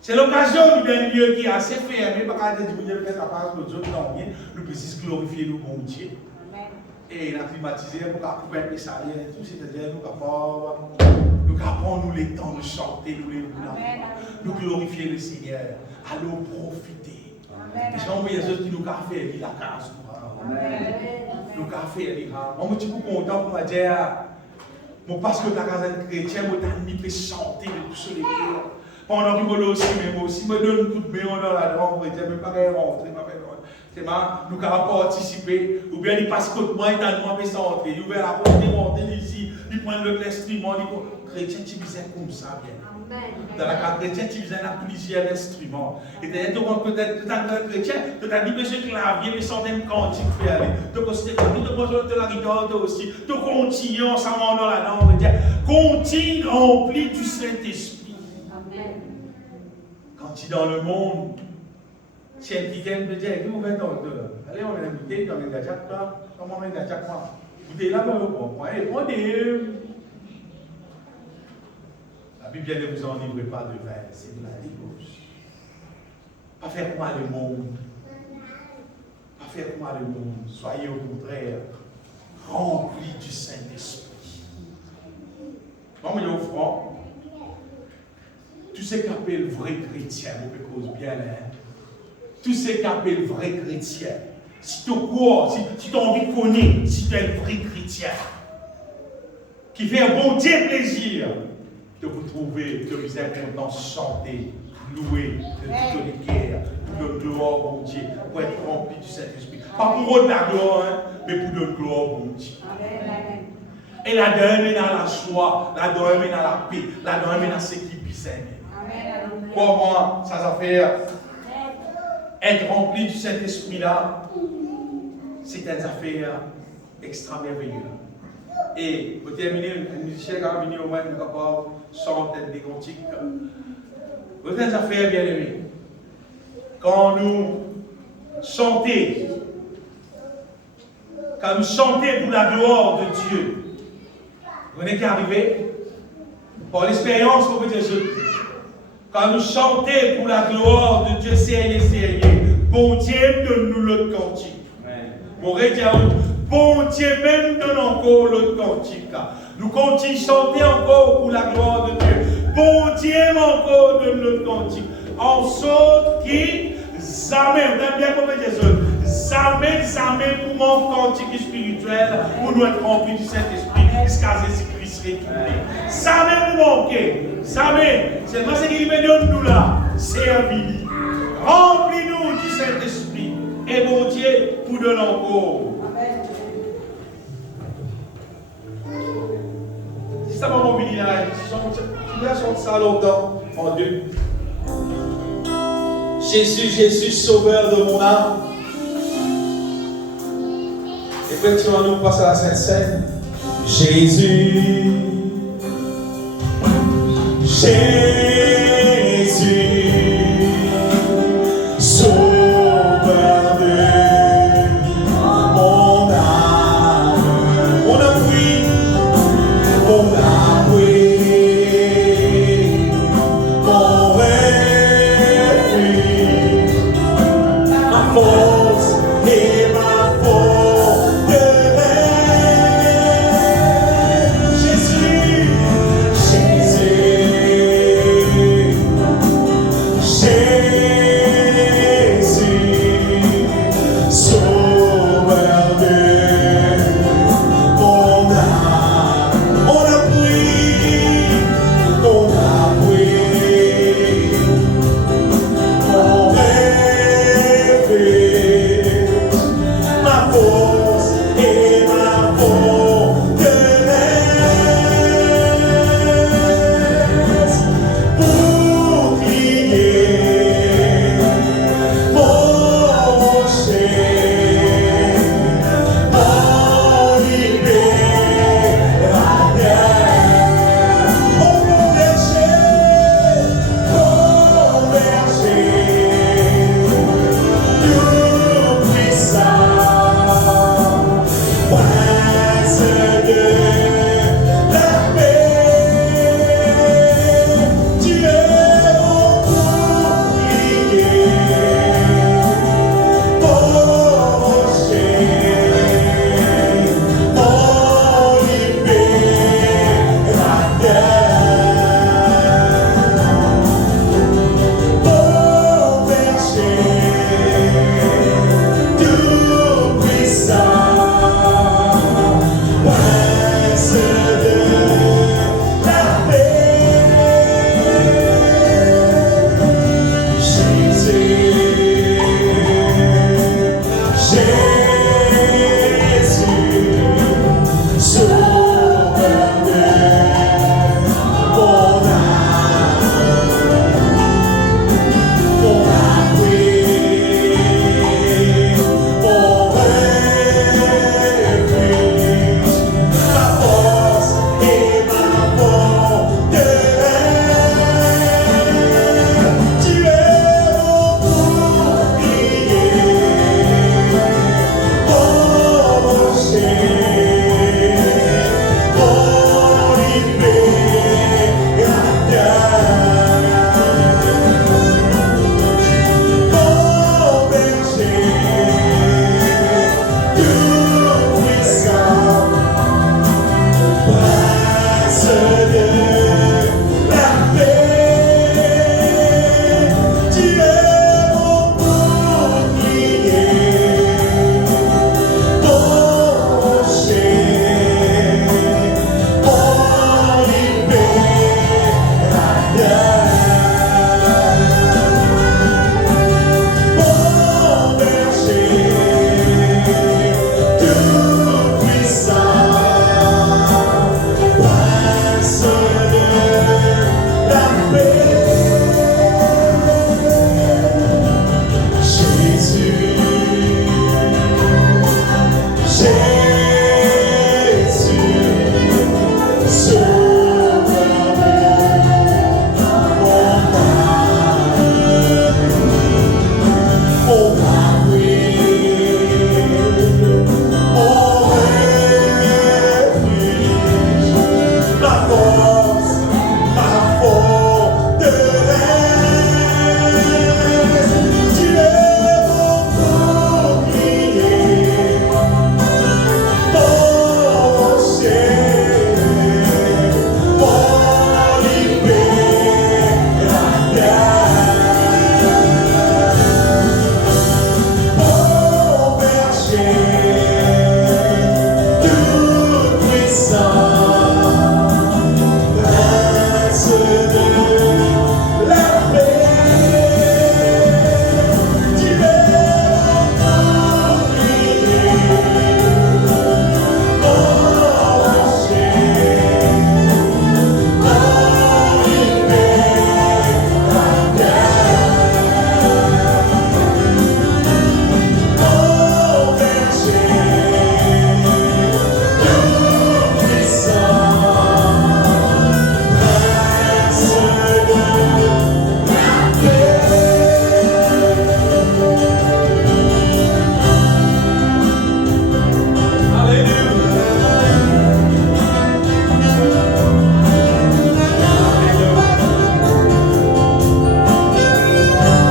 C'est l'occasion d'un lieu qui est assez fermé, parce que Dieu est capable de nous donner, nous pouvons glorifier le bon Dieu. Et la climatiser pour couper les salaires, tout c'est-à-dire nous avons le temps de chanter, nous glorifier le Seigneur, allons profiter. Et si on voit les autres qui nous ont fait la case, nous avons fait on est tout content pour dire, parce que la case chrétienne, on peut chanter de tout ce les cœurs. Pendant que je aussi, mais moi aussi, je me donne un coup de main dans la langue, je ne peux pas rentrer. Nous avons participé, ou bien il passe côté moi, il a demandé de rentrer, il ouvre la porte, il monte ici, il prend l'autre instrument, il dit chrétien, tu disais comme ça, bien. Dans la carte chrétienne, tu disais plusieurs instruments. Et d'ailleurs, tu rentres peut-être dans le chrétien, tu as dit, monsieur clavier, mais sans des cantiques faire aller. Donc, c'était comme tu te la guitare aussi. Tu continues ensemble dans la langue, continue rempli du Saint-Esprit. Quand tu es dans le monde, si un petit gars peut dire, vous venez dans le allez, on va l'inviter dans les gâteaux, comment on met les gâteaux, vous êtes là dans le point, et prenez. La Bible ne vous enivre pas de vin, c'est de la débauche. Pas faire quoi le monde. Pas faire quoi le monde. Soyez au contraire remplis du Saint-Esprit. Bon, mais au front, tout ce qu'appelle vrai chrétien, vous cause bien, hein. Tout ce qu'appelle vrai chrétien, si tu crois, si tu as envie de connaître, si tu es un vrai chrétien, qui fait un bon Dieu plaisir de vous trouver, de vous être content, chanter, louer, de toutes les guerres, pour donner gloire au bon Dieu, pour être rempli du Saint-Esprit. Pas pour autre la gloire, hein, mais pour donner gloire au bon Dieu. Et la donne mène à la joie, la donne mène à la paix, la donne mène à ce qui puisse aimer. Comment ça va faire? Être rempli du Saint-Esprit-là, c'est une affaire extra merveilleuse. Et pour terminer, le musicien va venir au moins nous capable chanter des cantiques. Vous êtes affaire bien aimée. Quand nous chantons pour la gloire de Dieu, vous n'êtes qu'arrivé par l'expérience que vous êtes jeune. Quand nous chantons pour la gloire de Dieu, sérieux, bon Dieu donne-nous l'autre cantique. Bon Dieu même donne encore l'autre cantique. Nous continuons à chanter encore pour la gloire de Dieu. Bon Dieu encore donne l'autre cantique. En sorte qui, jamais, vous avez bien compris Jésus, jamais pour mon cantique spirituel, pour nous être remplis du Saint-Esprit, jusqu'à Jésus-Christ retourné. Jamais vous manquez. Jamais. C'est moi ce qu'il me donne nous là. Servis. Remplis-nous du Saint-Esprit. Et mon Dieu, pour de encore. Si ça m'a mobilisé là, tu vas chanter ça longtemps en deux. Jésus, Jésus, sauveur de mon âme. Et puis tu vas nous passer à la Sainte Seine. Jésus. Jésus.